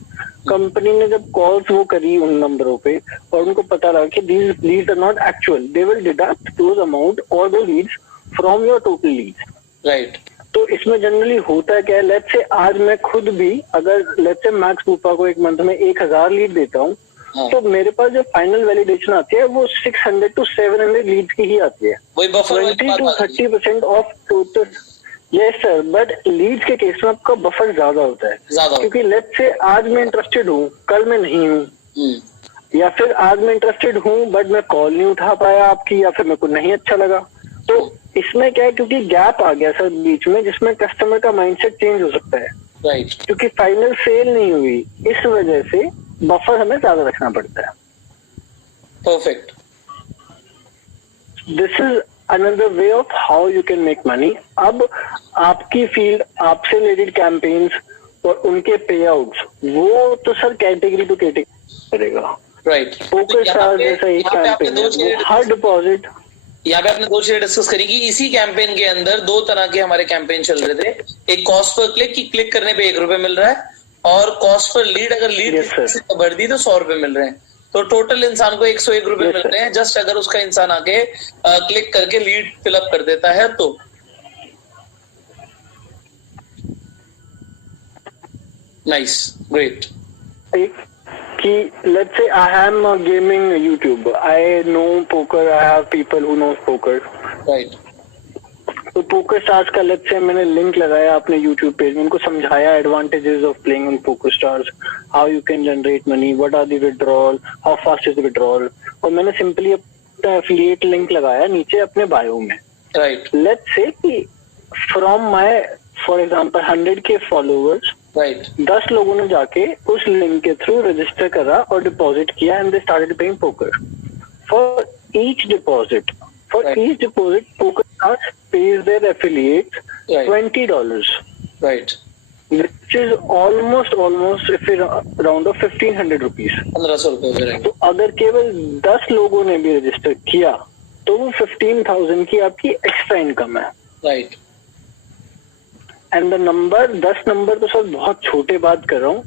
कंपनी ने जब कॉल्स वो करी उन नंबरों पे और उनको पता लगा कि these leads are not actual, they will deduct those amount और दो leads from your total leads. Right. तो इसमें जनरली होता है क्या है, लेट्स से आज मैं खुद भी अगर लेट्स से मैक्स बूपा को एक मंथ में 1000 लीड देता हूँ, तो मेरे पास जो फाइनल वैलिडेशन आती है वो 600 to 700 लीड्स की ही आती है। 20 to 30% of total. Yes sir, but leads के केस में आपका बफर ज्यादा होता है, क्योंकि लेट्स से आज मैं इंटरेस्टेड हूँ, कल मैं नहीं हूँ, या फिर आज मैं इंटरेस्टेड हूँ बट मैं कॉल नहीं उठा पाया आपकी, या फिर मेरे को नहीं अच्छा लगा। तो इसमें क्या है, क्योंकि गैप आ गया सर बीच में, जिसमें कस्टमर का माइंडसेट चेंज हो सकता है, राइट, क्योंकि फाइनल सेल नहीं हुई, इस वजह से बफर हमें ज्यादा रखना पड़ता है। Perfect. This is another way of how you can make money. अब आपकी फील्ड, आपसे रिलेटेड कैंपेन्स और उनके पे आउट्स, वो तो सर कैटेगरी टू कैटेगरी करेगा। राइट, पोकर स्टार जैसा एक कैंपेन है, हर डिपॉजिट। यहाँ पे आपने दो चीजें डिस्कस करी कि इसी कैंपेन के अंदर दो तरह के हमारे कैंपेन चल रहे थे। एक कॉस्ट पर क्लिक की क्लिक करने पे 1 रुपए मिल रहा है, और कॉस्ट पर लीड, अगर लीड बढ़ दी तो 100 रुपए मिल रहे हैं। तो टोटल इंसान को 101 रुपए मिल रहे हैं, जस्ट अगर उसका इंसान आके क्लिक करके लीड फिलअप कर देता है तो। Nice, great. कि let's say I am a gaming YouTube, I know poker, I have people who knows poker, right? तो पोकर स्टार्स का लेट्स से मैंने लिंक लगाया अपने YouTube पेज में, उनको समझाया advantages of playing on PokerStars, how you can generate money, what are the withdrawal, how fast is the withdrawal, और मैंने सिंपली अपना एफिलिएट लिंक लगाया नीचे अपने बायो में, राइट। लेट्स से कि from my for example 100K followers, right, 10 लोगों ने जाके उस लिंक के थ्रू रजिस्टर करा और डिपॉजिट किया, and they started paying poker. For each deposit poker stars pays their affiliates $20, right, which is almost if we round of 1500 rupees, 1500 रुपए। तो अगर केवल 10 लोगों ने भी रजिस्टर किया तो वो 15,000 की आपकी एक्स्ट्रा इनकम है, right. And the number 10 number तो सर बहुत छोटे बात कर रहा हूँ,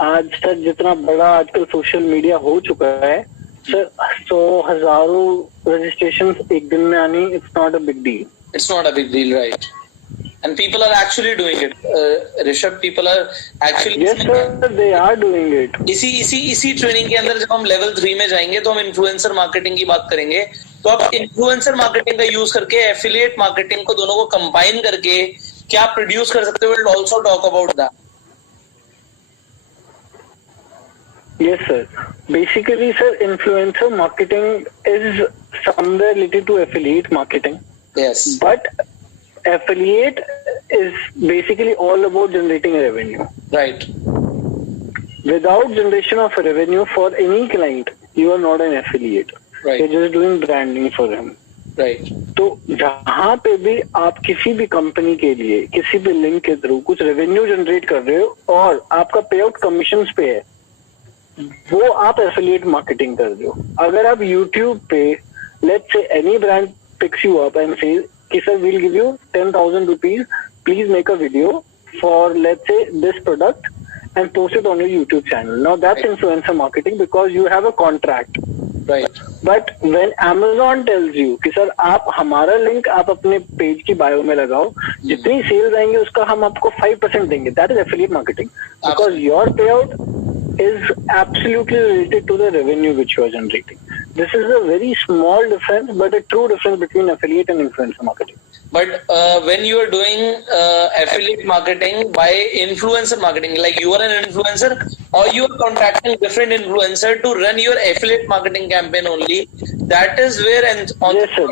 आज तक जितना बड़ा आजकल सोशल मीडिया हो चुका है सर, 100 हजारों रजिस्ट्रेशन एक दिन में आनी, it's not a big deal. It's not a big deal, right? And people are actually doing it. Rishabh, people are actually. Yes sir, they are doing it. इसी training के अंदर जब हम लेवल 3 में जाएंगे तो हम इन्फ्लुएंसर मार्केटिंग की बात करेंगे। तो आप इन्फ्लुएंसर मार्केटिंग का यूज करके एफिलिएट मार्केटिंग को दोनों को कंबाइन करके क्या प्रोड्यूस कर सकते हो? We'll also talk about that. Yes sir. Basically sir, influencer marketing is somewhere related to affiliate marketing. Yes. But affiliate is basically all about generating revenue. Right. Without generation of revenue for any client, you are not an affiliate. Right. You're just doing branding for him. Right. तो जहाँ पे भी आप किसी भी company के लिए किसी भी लिंक के थ्रू कुछ रेवेन्यू जनरेट कर रहे हो और आपका पे आउट कमीशन पे है, वो आप एफिलिएट मार्केटिंग कर रहे हो। अगर आप यूट्यूब पे लेट्स से any brand picks you up and says कि sir we'll give you 10,000 rupees, please make a video for let's say this product and post it on your YouTube channel. Now that's influencer marketing because you have a contract. Right. But when Amazon tells you कि sir आप हमारा link आप अपने page की bio में लगाओ, जितनी sales आएंगे उसका हम आपको 5% देंगे, that is affiliate marketing because your payout is absolutely related to the revenue which you are generating. This is a very small difference, but a true difference between affiliate and influencer marketing. But when you are doing affiliate marketing by influencer marketing, like you are an influencer or you are contracting different influencer to run your affiliate marketing campaign only, that is where yes sir,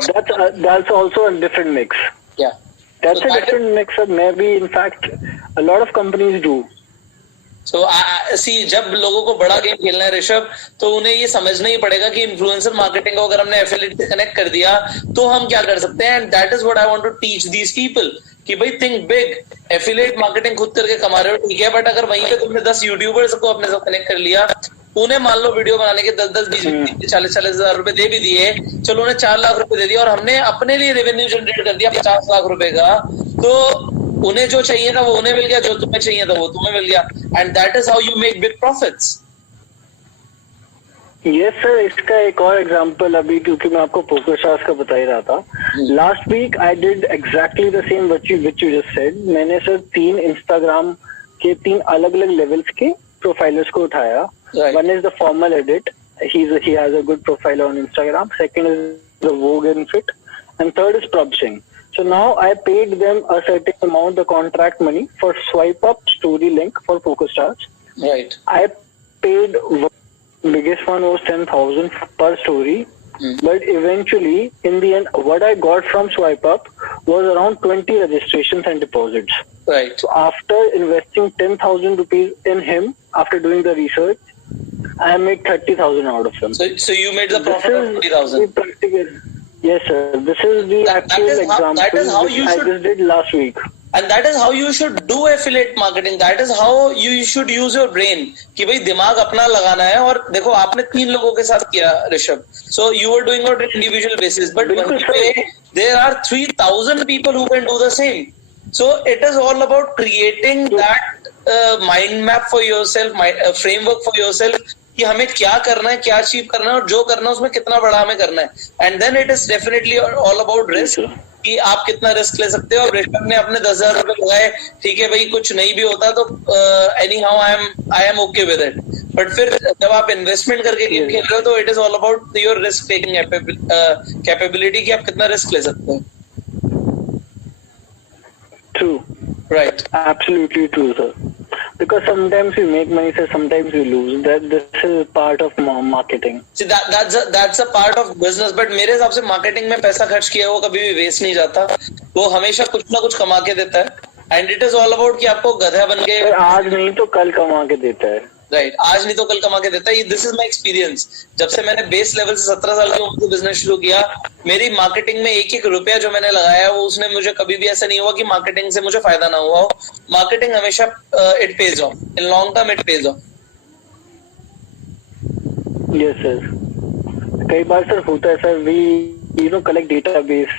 that's also a different mix. Yeah, that's so a different mix of maybe in fact a lot of companies do. So जब लोगों को बड़ा game खेलना है ऋषभ, तो उन्हें ये समझना ही पड़ेगा कि इन्फ्लुएंसर मार्केटिंग को अगर हमने एफिलिएट से कनेक्ट कर दिया तो हम क्या कर सकते हैं। And that is what I want to teach these people कि भाई थिंक बिग। एफिलिएट मार्केटिंग खुद करके कमा रहे हो ठीक है, बट अगर वहीं पे तुमने 10 यूट्यूबर्स को अपने साथ कनेक्ट कर लिया, उन्हें मान लो वीडियो बनाने के 10-10, 20-20, 40-40 हजार रुपए दे भी दिए, चलो उन्हें 4 लाख रुपए दे दिया और हमने अपने लिए रेवेन्यू जनरेट कर दिया 50 लाख रुपए का, तो उन्हें जो चाहिए था वो उन्हें मिल गया, जो तुम्हें चाहिए था वो तुम्हें मिल गया, and that is how you make big profits. Yes sir, इसका एक और एग्जांपल अभी, क्योंकि मैं आपको पोकर स्टार्स का बता ही रहा था, last week I did exactly the same what you just said. मैंने सर 3 इंस्टाग्राम के 3 अलग अलग लेवल्स के प्रोफाइलर्स को उठाया। One is the formal edit, he has a good profile on Instagram. Second is the Vogue and Fit, and third is Prabh Singh. So now I paid them a certain amount, the contract money for swipe up story link for focus stars. Right. I paid biggest one was 10,000 per story. But eventually, in the end, what I got from swipe up was around 20 registrations and deposits. Right. So after investing 10,000 rupees in him, after doing the research, I made 30,000 out of him. So you made the profit of 20,000. Yes, sir. This is the actual example that is how you I should, just did last week. and that is how you should do affiliate marketing. That is how you should use your brain. कि भाई दिमाग अपना लगाना है. और देखो आपने 3 लोगों के साथ किया Rishabh. So you were doing it on individual basis, but there are 3,000 people who can do the same. So it is all about creating that mind map for yourself, framework for yourself. कि हमें क्या करना है, क्या achieve करना है और जो करना है उसमें कितना बड़ा हमें करना है. And then it is definitely all about risk कि आप कितना रिस्क ले सकते हो. और ऋषभ ने अपने 10,000 रुपए लगाए, ठीक है भाई, कुछ नहीं भी होता तो any how I am okay with it. But फिर जब आप इन्वेस्टमेंट करके गेम खेल रहे हो तो it is all about your risk taking capability कि आप कितना रिस्क ले सकते हो. True. Right. Absolutely true, sir. Because sometimes we make money, sir, sometimes we lose. This is part of marketing. See, that's a part of business. But मेरे हिसाब से marketing में पैसा खर्च किया वो कभी भी वेस्ट नहीं जाता. वो हमेशा कुछ ना कुछ कमा के देता है. And it is all about कि आपको गधा बन के आज नहीं तो कल कमा के देता है. राइट. आज नहीं तो कल कमा के देता है. This is my experience. जब से मैंने बेस लेवल से 17 साल की उम्र से बिजनेस शुरू किया, मेरी मार्केटिंग में एक रुपया जो मैंने लगाया वो उसने मुझे कभी भी ऐसा नहीं हुआ कि मार्केटिंग से मुझे फायदा ना हुआ हो. मार्केटिंग हमेशा it pays off. In long term it pays off. Yes sir. कई बार सर होता है sir, we collect database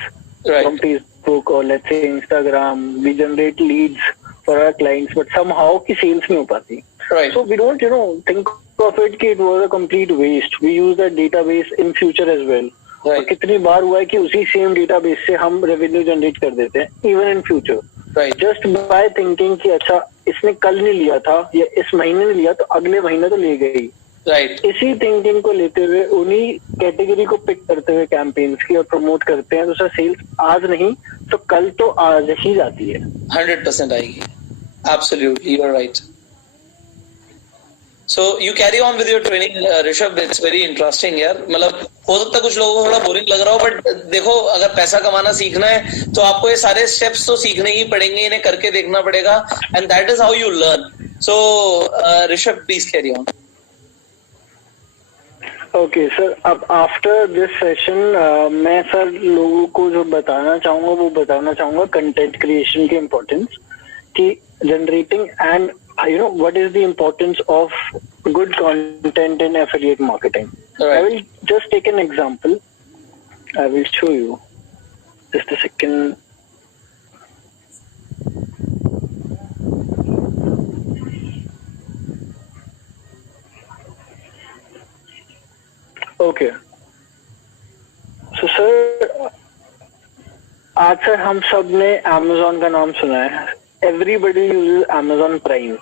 from Facebook और let's say Instagram, we generate leads for our clients, but somehow की सेल्स नहीं हो पाती. Right. So we don't, think of it कि it was a complete waste. We use that database in future as well. Right. और कितनी बार हुआ है कि उसी सेम डेटाबेस से हम रेवेन्यू जनरेट कर देते हैं, even in future. Right. Just by thinking कि अच्छा इसने कल नहीं लिया था या इस महीने ने लिया तो अगले महीने तो ले गई. Right. इसी थिंकिंग को लेते हुए उन्हीं कैटेगरी को पिक करते हुए कैंपेन्स की और प्रमोट करते हैं, तो सर सेल्स आज नहीं तो कल तो आज ही जाती है. 100% आएगी. Absolutely, you are right. So you carry on with your training, Rishabh. It's very interesting यार. मतलब हो सकता है कुछ लोगों को थोड़ा बोरिंग लग रहा हो, बट देखो अगर पैसा कमाना सीखना है तो आपको ये सारे स्टेप्स तो सीखने ही पड़ेंगे, इन्हें करके देखना पड़ेगा. And that is how you learn. So Rishabh, please carry on. Okay sir, अब आफ्टर दिस सेशन मैं सर लोगों को जो बताना चाहूंगा कंटेंट क्रिएशन की इम्पोर्टेंस, कि generating and what is the importance of good content in affiliate marketing. Right. I will just take an example. I will show you. Just a second. Okay. So sir, आज sir हम सब ने Amazon का नाम सुना है. Everybody uses Amazon Prime.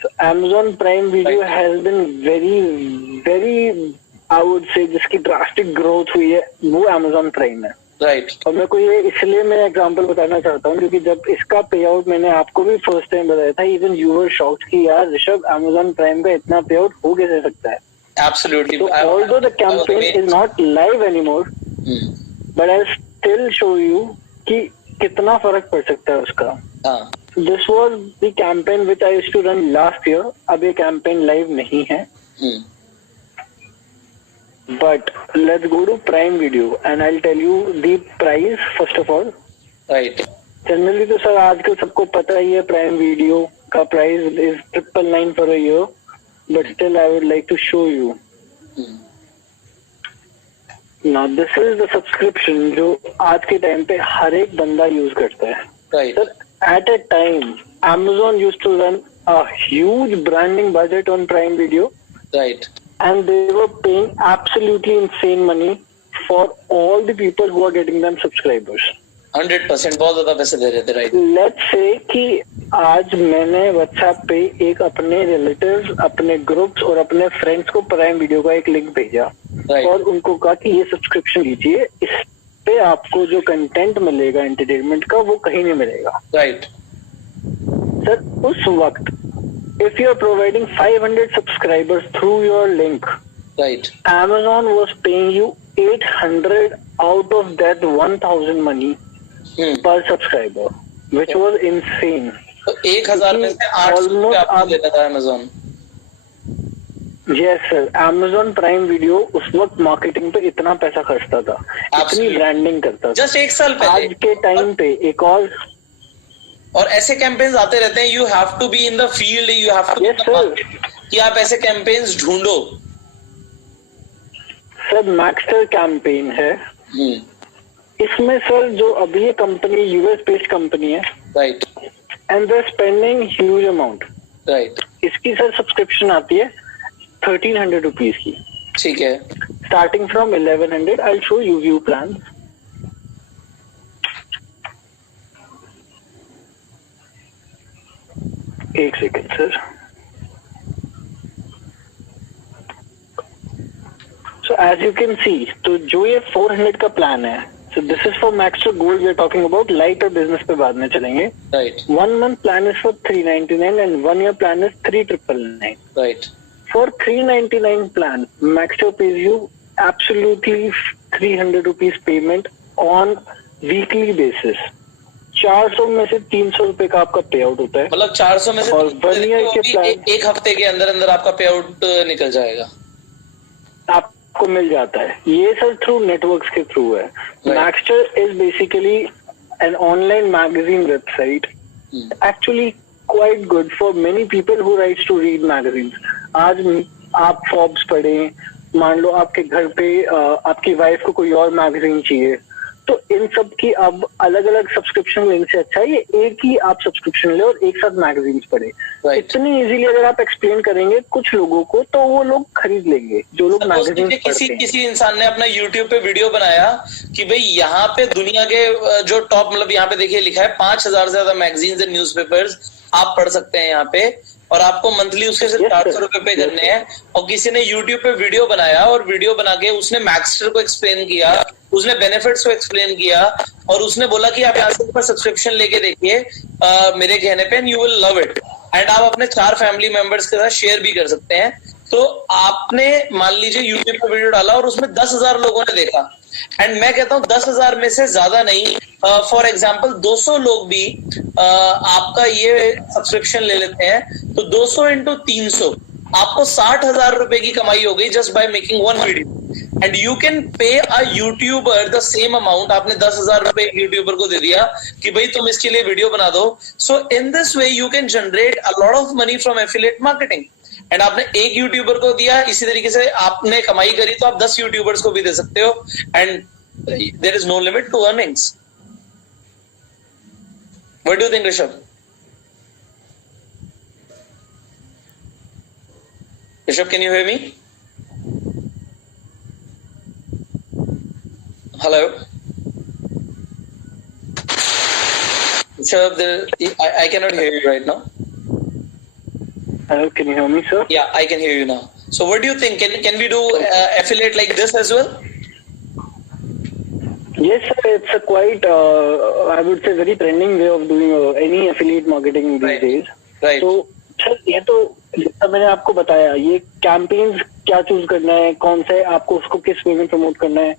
So Amazon Prime Video has been very, I would say, जिसकी drastic growth हुई है वो Amazon Prime है. Right. और मेरे को ये इसलिए मैं एग्जांपल बताना चाहता हूँ क्योंकि जब इसका पे आउट मैंने आपको भी फर्स्ट टाइम बताया था, इवन यू वर शॉक्ड कि यार ऋषभ, Amazon Prime का इतना पे आउट हो कैसे सकता है. Absolutely. So although the campaign is not live anymore, but I'll still show you कि कितना फर्क पड़ सकता है उसका. This was the campaign which I used to run last year. अब ये campaign live नहीं है. But let's go to Prime Video and I'll tell you the price first of all. Right. Generally तो सर आजकल सबको पता ही है Prime Video का price is 999 for a year. But still I would like to show you. Now this is the subscription जो आज के time पे हर एक बंदा यूज करता है. Right. Sir, at a time, Amazon used to run a huge branding budget on Prime Video. Right. And they were paying absolutely insane money for all the people who are getting them subscribers. 100% बहुत ज्यादा पैसे दे रहे थे. Right. Let's say कि आज मैंने WhatsApp पे एक अपने रिलेटिव्स, अपने ग्रुप्स और अपने फ्रेंड्स को प्राइम वीडियो का एक लिंक भेजा. Right. और उनको कहा कि ये सब्सक्रिप्शन लीजिए, पे आपको जो कंटेंट मिलेगा एंटरटेनमेंट का वो कहीं नहीं मिलेगा। राइट सर उस वक्त if you are providing 500 subscribers through your link, right Amazon was paying you 800 out of that 1000 money per subscriber, which was insane. तो 1000 में से 800 रुपये आपको देता था Amazon। Yes sir, Amazon prime video उस वक्त मार्केटिंग पे इतना पैसा खर्चता था, इतनी ब्रांडिंग करता था। जस्ट एक साल पहले। आज के टाइम पे एक और ऐसे कैंपेन्स आते रहते हैं। You have to be in the field, you have to Yes, sir. कि आप ऐसे कैंपेन्स ढूंढो। सर मैक्सटर कैंपेन है, इसमें सर जो अभी ये कंपनी यूएस बेस्ड कंपनी है, right and they spending huge amount. Right इसकी सर सब्सक्रिप्शन आती है 1300 रुपीज की, ठीक है। Starting from 1100। I show you view plan. एक second sir. So as you can see, तो जो ये 400 का प्लान है, so this is for Magzter gold we are talking about. Light और बिजनेस पे बाद में चलेंगे। Right 1 month plan is for 399 and 1 year plan is 3999. Right For 399 plan, Maxter pays you absolutely 300 rupees payment on weekly basis. 400 में से 300 रुपए का आपका पे आउट होता है। मतलब 400 में से और 1 year के प्लान एक हफ्ते के अंदर अंदर आपका पे आउट निकल जाएगा, आपको मिल जाता है। ये सर थ्रू नेटवर्क्स के थ्रू है। Magzter is basically an online magazine website, actually quite good for many people who writes to read magazines. आज आप Forbes पढ़ें, मान लो आपके घर पे आपकी वाइफ को कोई और मैगजीन चाहिए, तो इन सब की अब अलग अलग सब्सक्रिप्शन लेने से अच्छा है ये एक ही आप सब्सक्रिप्शन ले और एक साथ मैगजीन्स पढ़े। इतनी इजीली अगर आप एक्सप्लेन करेंगे कुछ लोगों को तो वो लोग खरीद लेंगे, जो लोग मैगजीन पढ़ते हैं। किसी इंसान ने अपना YouTube पे वीडियो बनाया कि भाई यहाँ पे दुनिया के जो टॉप, मतलब यहाँ पे देखिए लिखा है 5000 से ज्यादा मैगजीन्स एंड न्यूज़पेपर्स आप पढ़ सकते हैं यहाँ पे, और आपको मंथली उसके सिर्फ 400 रुपए पे करने हैं। और किसी ने YouTube पे वीडियो बनाया और वीडियो बना के उसने मैक्सटर को एक्सप्लेन किया, उसने बेनिफिट्स को एक्सप्लेन किया, और उसने बोला कि आप यहाँ से ऊपर सब्सक्रिप्शन लेके देखिए मेरे कहने पे, you will love it, and आप अपने 4 फैमिली मेंबर्स के साथ शेयर भी कर सकते हैं। तो आपने मान लीजिए YouTube पे वीडियो डाला और उसमें 10,000 लोगों ने देखा, एंड मैं कहता हूं 10,000 में से ज्यादा नहीं, फॉर एग्जाम्पल 200 लोग भी आपका ये सब्सक्रिप्शन ले लेते हैं, तो 200 इंटू 300 आपको 60,000 रुपए की कमाई हो गई just by making one video. And you can pay a YouTuber the same amount. आपने 10,000 रुपए एक यूट्यूबर को दे दिया कि भाई तुम इसके लिए वीडियो बना दो। So in this way you can generate a lot of money from affiliate marketing. And आपने एक यूट्यूबर को दिया, इसी तरीके से आपने कमाई करी तो आप 10 यूट्यूबर्स को भी दे सकते हो, and there is no limit to earnings. What do you think Rishabh? Rishabh, can you hear me? Hello? Rishabh, I cannot hear you right now. Hello, can you hear me, sir? Yeah, I can hear you now. So what do you think? Can we do affiliate like this as well? Yes, sir. It's a quite, I would say, very trending way of doing any affiliate marketing these days. Right. So, sir ये तो जितना मैंने आपको बताया, ये campaigns क्या choose करना है, कौन सा है, आपको उसको किस वे में प्रमोट करना है।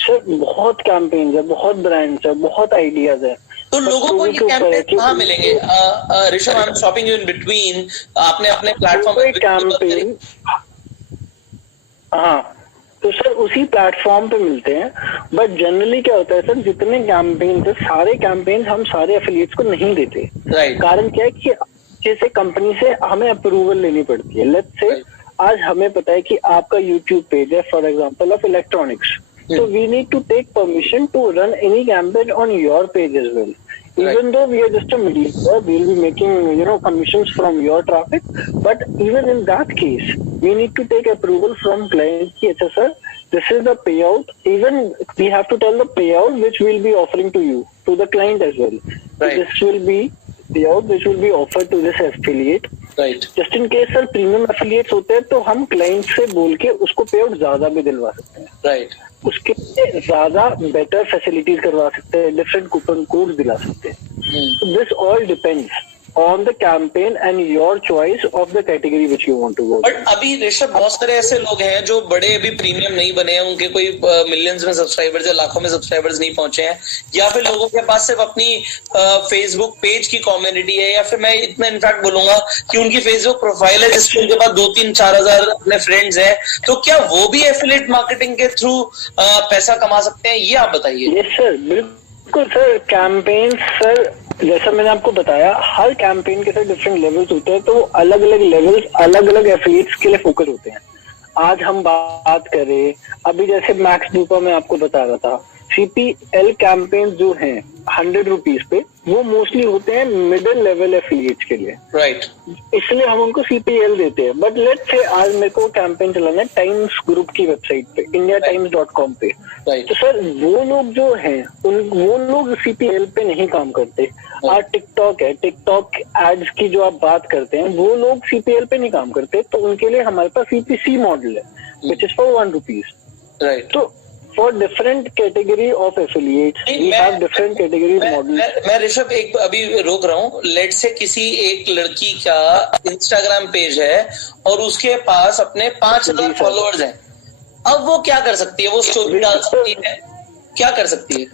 सर बहुत कैंपेन्स है, बहुत ब्रांड्स है, बहुत आइडियाज है। तो लोगों को ये कैंपेन कहाँ मिलेंगे? Rishabh, I am shopping you in between. आपने अपने प्लेटफॉर्म पे कैंपेन, हाँ, तो सर उसी प्लेटफॉर्म पे मिलते हैं। बट जनरली क्या होता है सर, जितने कैंपेन है सारे कैंपेन हम सारे एफिलिएट्स को नहीं देते। राइट। कारण क्या है कि जैसे कंपनी से हमें अप्रूवल लेनी पड़ती है। लेट्स से आज हमें पता है कि आपका यूट्यूब पेज है for example of electronics, so we need to take permission to run any campaign on your page as well. Even though we are just a mediator, we'll be making commissions from your traffic, but even in that case we need to take approval from client ki acha sir, this is the payout. Even we have to tell the payout which we'll be offering to you, to the client as well. Right. This will be payout which will be offered to this affiliate. Right. Just in case sir premium affiliates होते हैं तो हम client से बोल के उसको पे out ज्यादा भी दिलवा सकते हैं। राइट। उसके ज्यादा बेटर फैसिलिटीज करवा सकते हैं, डिफरेंट कूपन कोड दिला सकते हैं. This all depends on the campaign and your choice of the category which you want to go. But अभी ऋषभ बहुत सारे ऐसे लोग हैं जो बड़े अभी प्रीमियम नहीं बने हैं, उनके कोई मिलियंस में सब्सक्राइबर्स या लाखों में सब्सक्राइबर्स नहीं पहुंचे हैं, या फिर लोगों के पास सिर्फ अपनी फेसबुक पेज की कम्युनिटी है, या फिर मैं इतना इनफैक्ट बोलूंगा कि उनकी फेसबुक प्रोफाइल है जिसके उनके पास 2-3-4 हजार अपने फ्रेंड्स हैं, तो क्या वो भी एफिलिएट मार्केटिंग के थ्रू पैसा कमा सकते हैं? ये आप बताइए. यस सर, बिल्कुल सर. कैंपेन सर, जैसा मैंने आपको बताया, हर कैंपेन के साथ डिफरेंट लेवल्स होते हैं, तो अलग अलग लेवल्स अलग अलग एफिलिएट्स के लिए फोकस होते हैं. आज हम बात करें, अभी जैसे मैक्स डूपा मैं आपको बता रहा था, CPL कैंपेन जो हैं 100 रुपीज पे, वो मोस्टली होते हैं मिडिल लेवल एफिलिएट्स के लिए. राइट. इसलिए हम उनको CPL देते हैं. बट लेट्स से आज मेरे को कैंपेन चलाना है टाइम्स ग्रुप की वेबसाइट पे, indiatimes.com पे. तो सर वो लोग जो हैं वो लोग CPL पे नहीं काम करते. आज टिकटॉक है, टिकटॉक एड्स की जो आप बात करते हैं, वो लोग CPL पे नहीं काम करते, तो उनके लिए हमारे पास CPC मॉडल है, which is for 1 rupees. Right. तो for different category of affiliates we have different category model. मैं ऋषभ एक अभी रोक रहा हूँ. लेट से किसी एक लड़की का इंस्टाग्राम पेज है और उसके पास अपने 5,000 फॉलोअर्स हैं, अब वो क्या कर सकती है? वो स्टोरी डाल सकती है, क्या कर सकती है?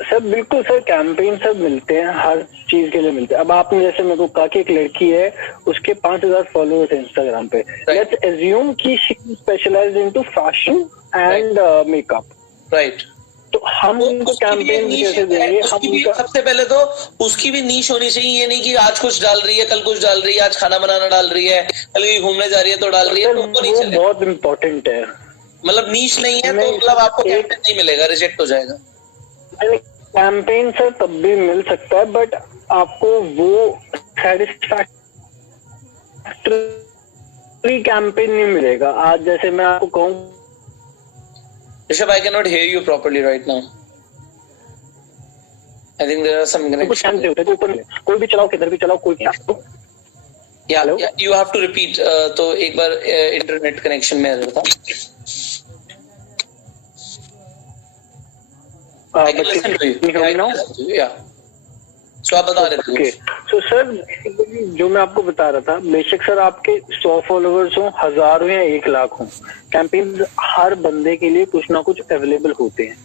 सर बिल्कुल सर, कैंपेन सब मिलते हैं, हर चीज के लिए मिलते हैं. अब आपने जैसे मेरे को कहा कि एक लड़की है, उसके 5,000 फॉलोअर्स है इंस्टाग्राम पे. लेट्स एज्यूम कि she specialized into fashion and makeup. Right. तो हम उनको कैंपेन कैसे देंगे? हम सबसे पहले तो उसकी भी नीश होनी चाहिए. ये नहीं कि आज कुछ डाल रही है, कल कुछ डाल रही है, आज खाना बनाना डाल रही है, कल कहीं घूमने जा रही है तो डाल रही है, तो वो बहुत इम्पोर्टेंट है. मतलब नीश नहीं है तो मतलब आपको कैंपेन नहीं मिलेगा, रिजेक्ट हो जाएगा. कैंपेन सर तब भी मिल सकता है, बट आपको वो सैटिस्फैक्टरी कैंपेन नहीं मिलेगा. आज जैसे मैं आपको कहूँ, Rishabh, I cannot hear you properly right now. I think there are some connections. कोई भी चलाओ, किधर भी चलाओ, कोई भी. Yeah, you have to repeat. तो एक बार इंटरनेट कनेक्शन में एरर था. I can listen to you. Yeah. So आप बता रहे थे. So सर, जो मैं आपको बता रहा था, बेशक सर आपके 100 फॉलोअर्स हो, 1000 हो या 1 लाख हो, कैंपेन हर बंदे के लिए कुछ ना कुछ अवेलेबल होते हैं.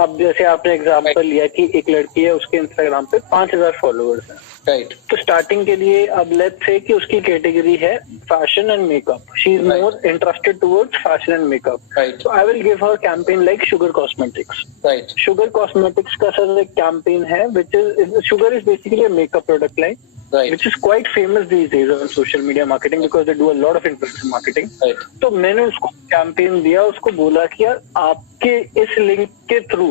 अब जैसे आपने एग्जांपल लिया कि एक लड़की है, उसके इंस्टाग्राम पे 5,000 फॉलोअर्स हैं. राइट. तो स्टार्टिंग के लिए अब लेट्स से कि उसकी कैटेगरी है fashion and makeup. She is more interested towards fashion and makeup. So I will give her campaign like sugar cosmetics. Right. Sugar cosmetics का सर एक कैंपेन है, which is sugar is basically a makeup product line, which is quite famous these days on social media marketing because they do a lot of influencer marketing. Right. तो मैंने उसको campaign दिया, उसको बोला कि यार आपके इस लिंक के थ्रू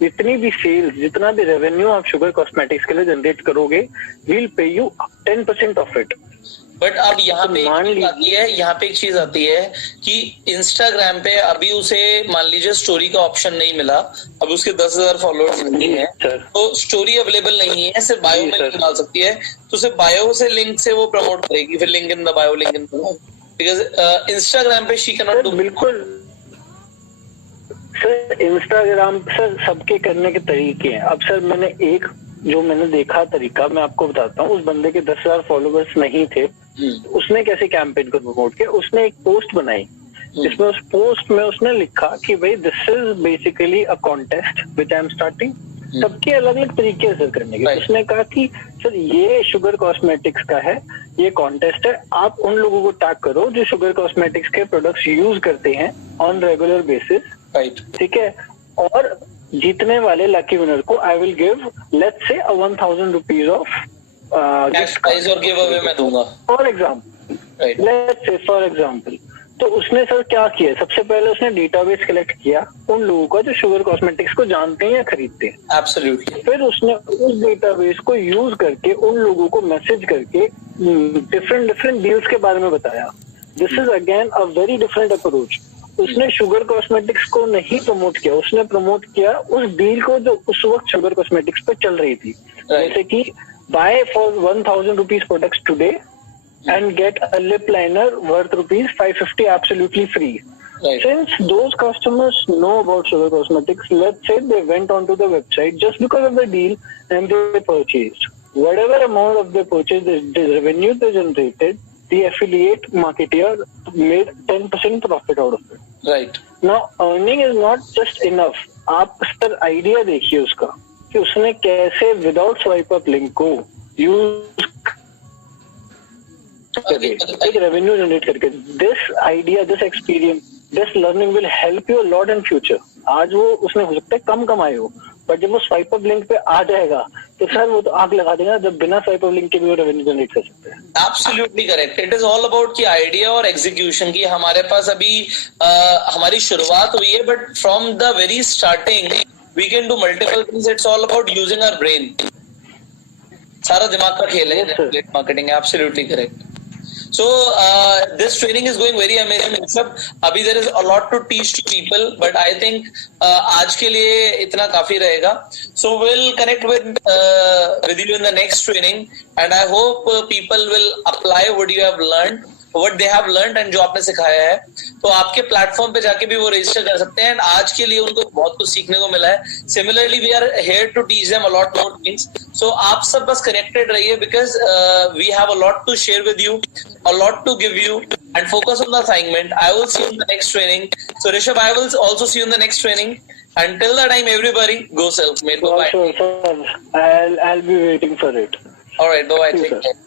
जितनी भी सेल्स, जितना भी रेवेन्यू आप शुगर कॉस्मेटिक्स के लिए जनरेट करोगे, we'll pay you 10% of it. But अब यहाँ पे एक चीज आती है कि इंस्टाग्राम पे अभी उसे मान लीजिए स्टोरी का ऑप्शन नहीं मिला, अब उसके 10,000 फॉलोअर्स नहीं है, तो स्टोरी अवेलेबल नहीं है, सिर्फ बायो में लिंक डाल सकती है, तो सिर्फ बायो से लिंक से वो प्रमोट करेगी, फिर link in the bio, link in the, because Instagram पे शी कैन नॉट डू. बिल्कुल सर, इंस्टाग्राम सर सबके करने के तरीके हैं. अब सर मैंने देखा तरीका मैं आपको बताता हूँ. उस बंदे के 10,000 फॉलोअर्स नहीं थे, उसने कैसे कैंपेन को प्रमोट किया? उसने एक पोस्ट बनाई जिसमें उस पोस्ट में उसने लिखा कि भाई this is basically a contest which I am starting. सबके अलग अलग तरीके हैं सर करने के. उसने कहा कि सर ये शुगर कॉस्मेटिक्स का है, ये कॉन्टेस्ट है, आप उन लोगों को टैग करो जो शुगर कॉस्मेटिक्स के प्रोडक्ट्स यूज करते हैं ऑन रेगुलर बेसिस. ठीक है, और जीतने वाले लकी विनर को I will give let's say 1,000 rupees of और गिव अवे मैं दूंगा for example. Let's say for example. तो उसने सर क्या किया? सबसे पहले उसने डेटाबेस कलेक्ट किया उन लोगों का जो शुगर कॉस्मेटिक्स को जानते हैं या खरीदते हैं. एब्सोल्युटली. फिर उसने उस डेटाबेस को यूज करके उन लोगों को मैसेज करके डिफरेंट डील्स के बारे में बताया. This is again a very different approach. उसने शुगर कॉस्मेटिक्स को नहीं प्रमोट किया, उसने प्रमोट किया उस डील को जो उस वक्त शुगर कॉस्मेटिक्स पे चल रही थी. जैसे कि buy for 1,000 rupees products today and get a lip liner worth rupees 550 absolutely free. Right. Since those customers know about Sugar Cosmetics, let's say they went onto the website just because of the deal and they purchased. Whatever amount of the purchase, the revenue they generated, the affiliate marketer made 10% profit out of it. Right. Now, earning is not just enough. आप sir idea देखिए उसका कि उसने कैसे without swipe up link को use एक revenue generate करके this idea, this experience, this learning will help you lot in future. आज वो उसने हो सकता है कम कमाए हो, बट जब वो स्वाइप अप लिंक पे आ जाएगा तो सर वो तो आग लगा देगा. जब बिना स्वाइप अप लिंक के भी वो रेवेन्यू जनरेट कर सकते हैं. Absolutely correct. It is all about की आइडिया और एग्जीक्यूशन की. हमारे पास अभी हमारी शुरुआत हुई है, but from the very starting we can do multiple things. It's all about using our brain. सारा दिमाग का खेल है affiliate marketing. Absolutely correct. So this training is going very amazing. अभी there is a lot to teach to people, but I think आज के लिए इतना काफी रहेगा. So we'll connect with you in the next training, and I hope people will apply what you have learned, what they have learned, and जो आपने सिखाया है. तो आपके प्लेटफॉर्म पे जाके भी वो रजिस्टर कर सकते हैं. आज के लिए उनको बहुत कुछ सीखने को मिला है. Similarly we are here to teach them a lot more things. So आप सब बस कनेक्टेड रहिए, because we have a lot to share with you, a lot to give you, and focus on the assignment. I will see you in the next training. So Rishabh, I will also see you in the next training. Until the time, everybody, go self-made. Bye-bye. Sure, sir. I'll be waiting for it. All right, bye-bye. Take care.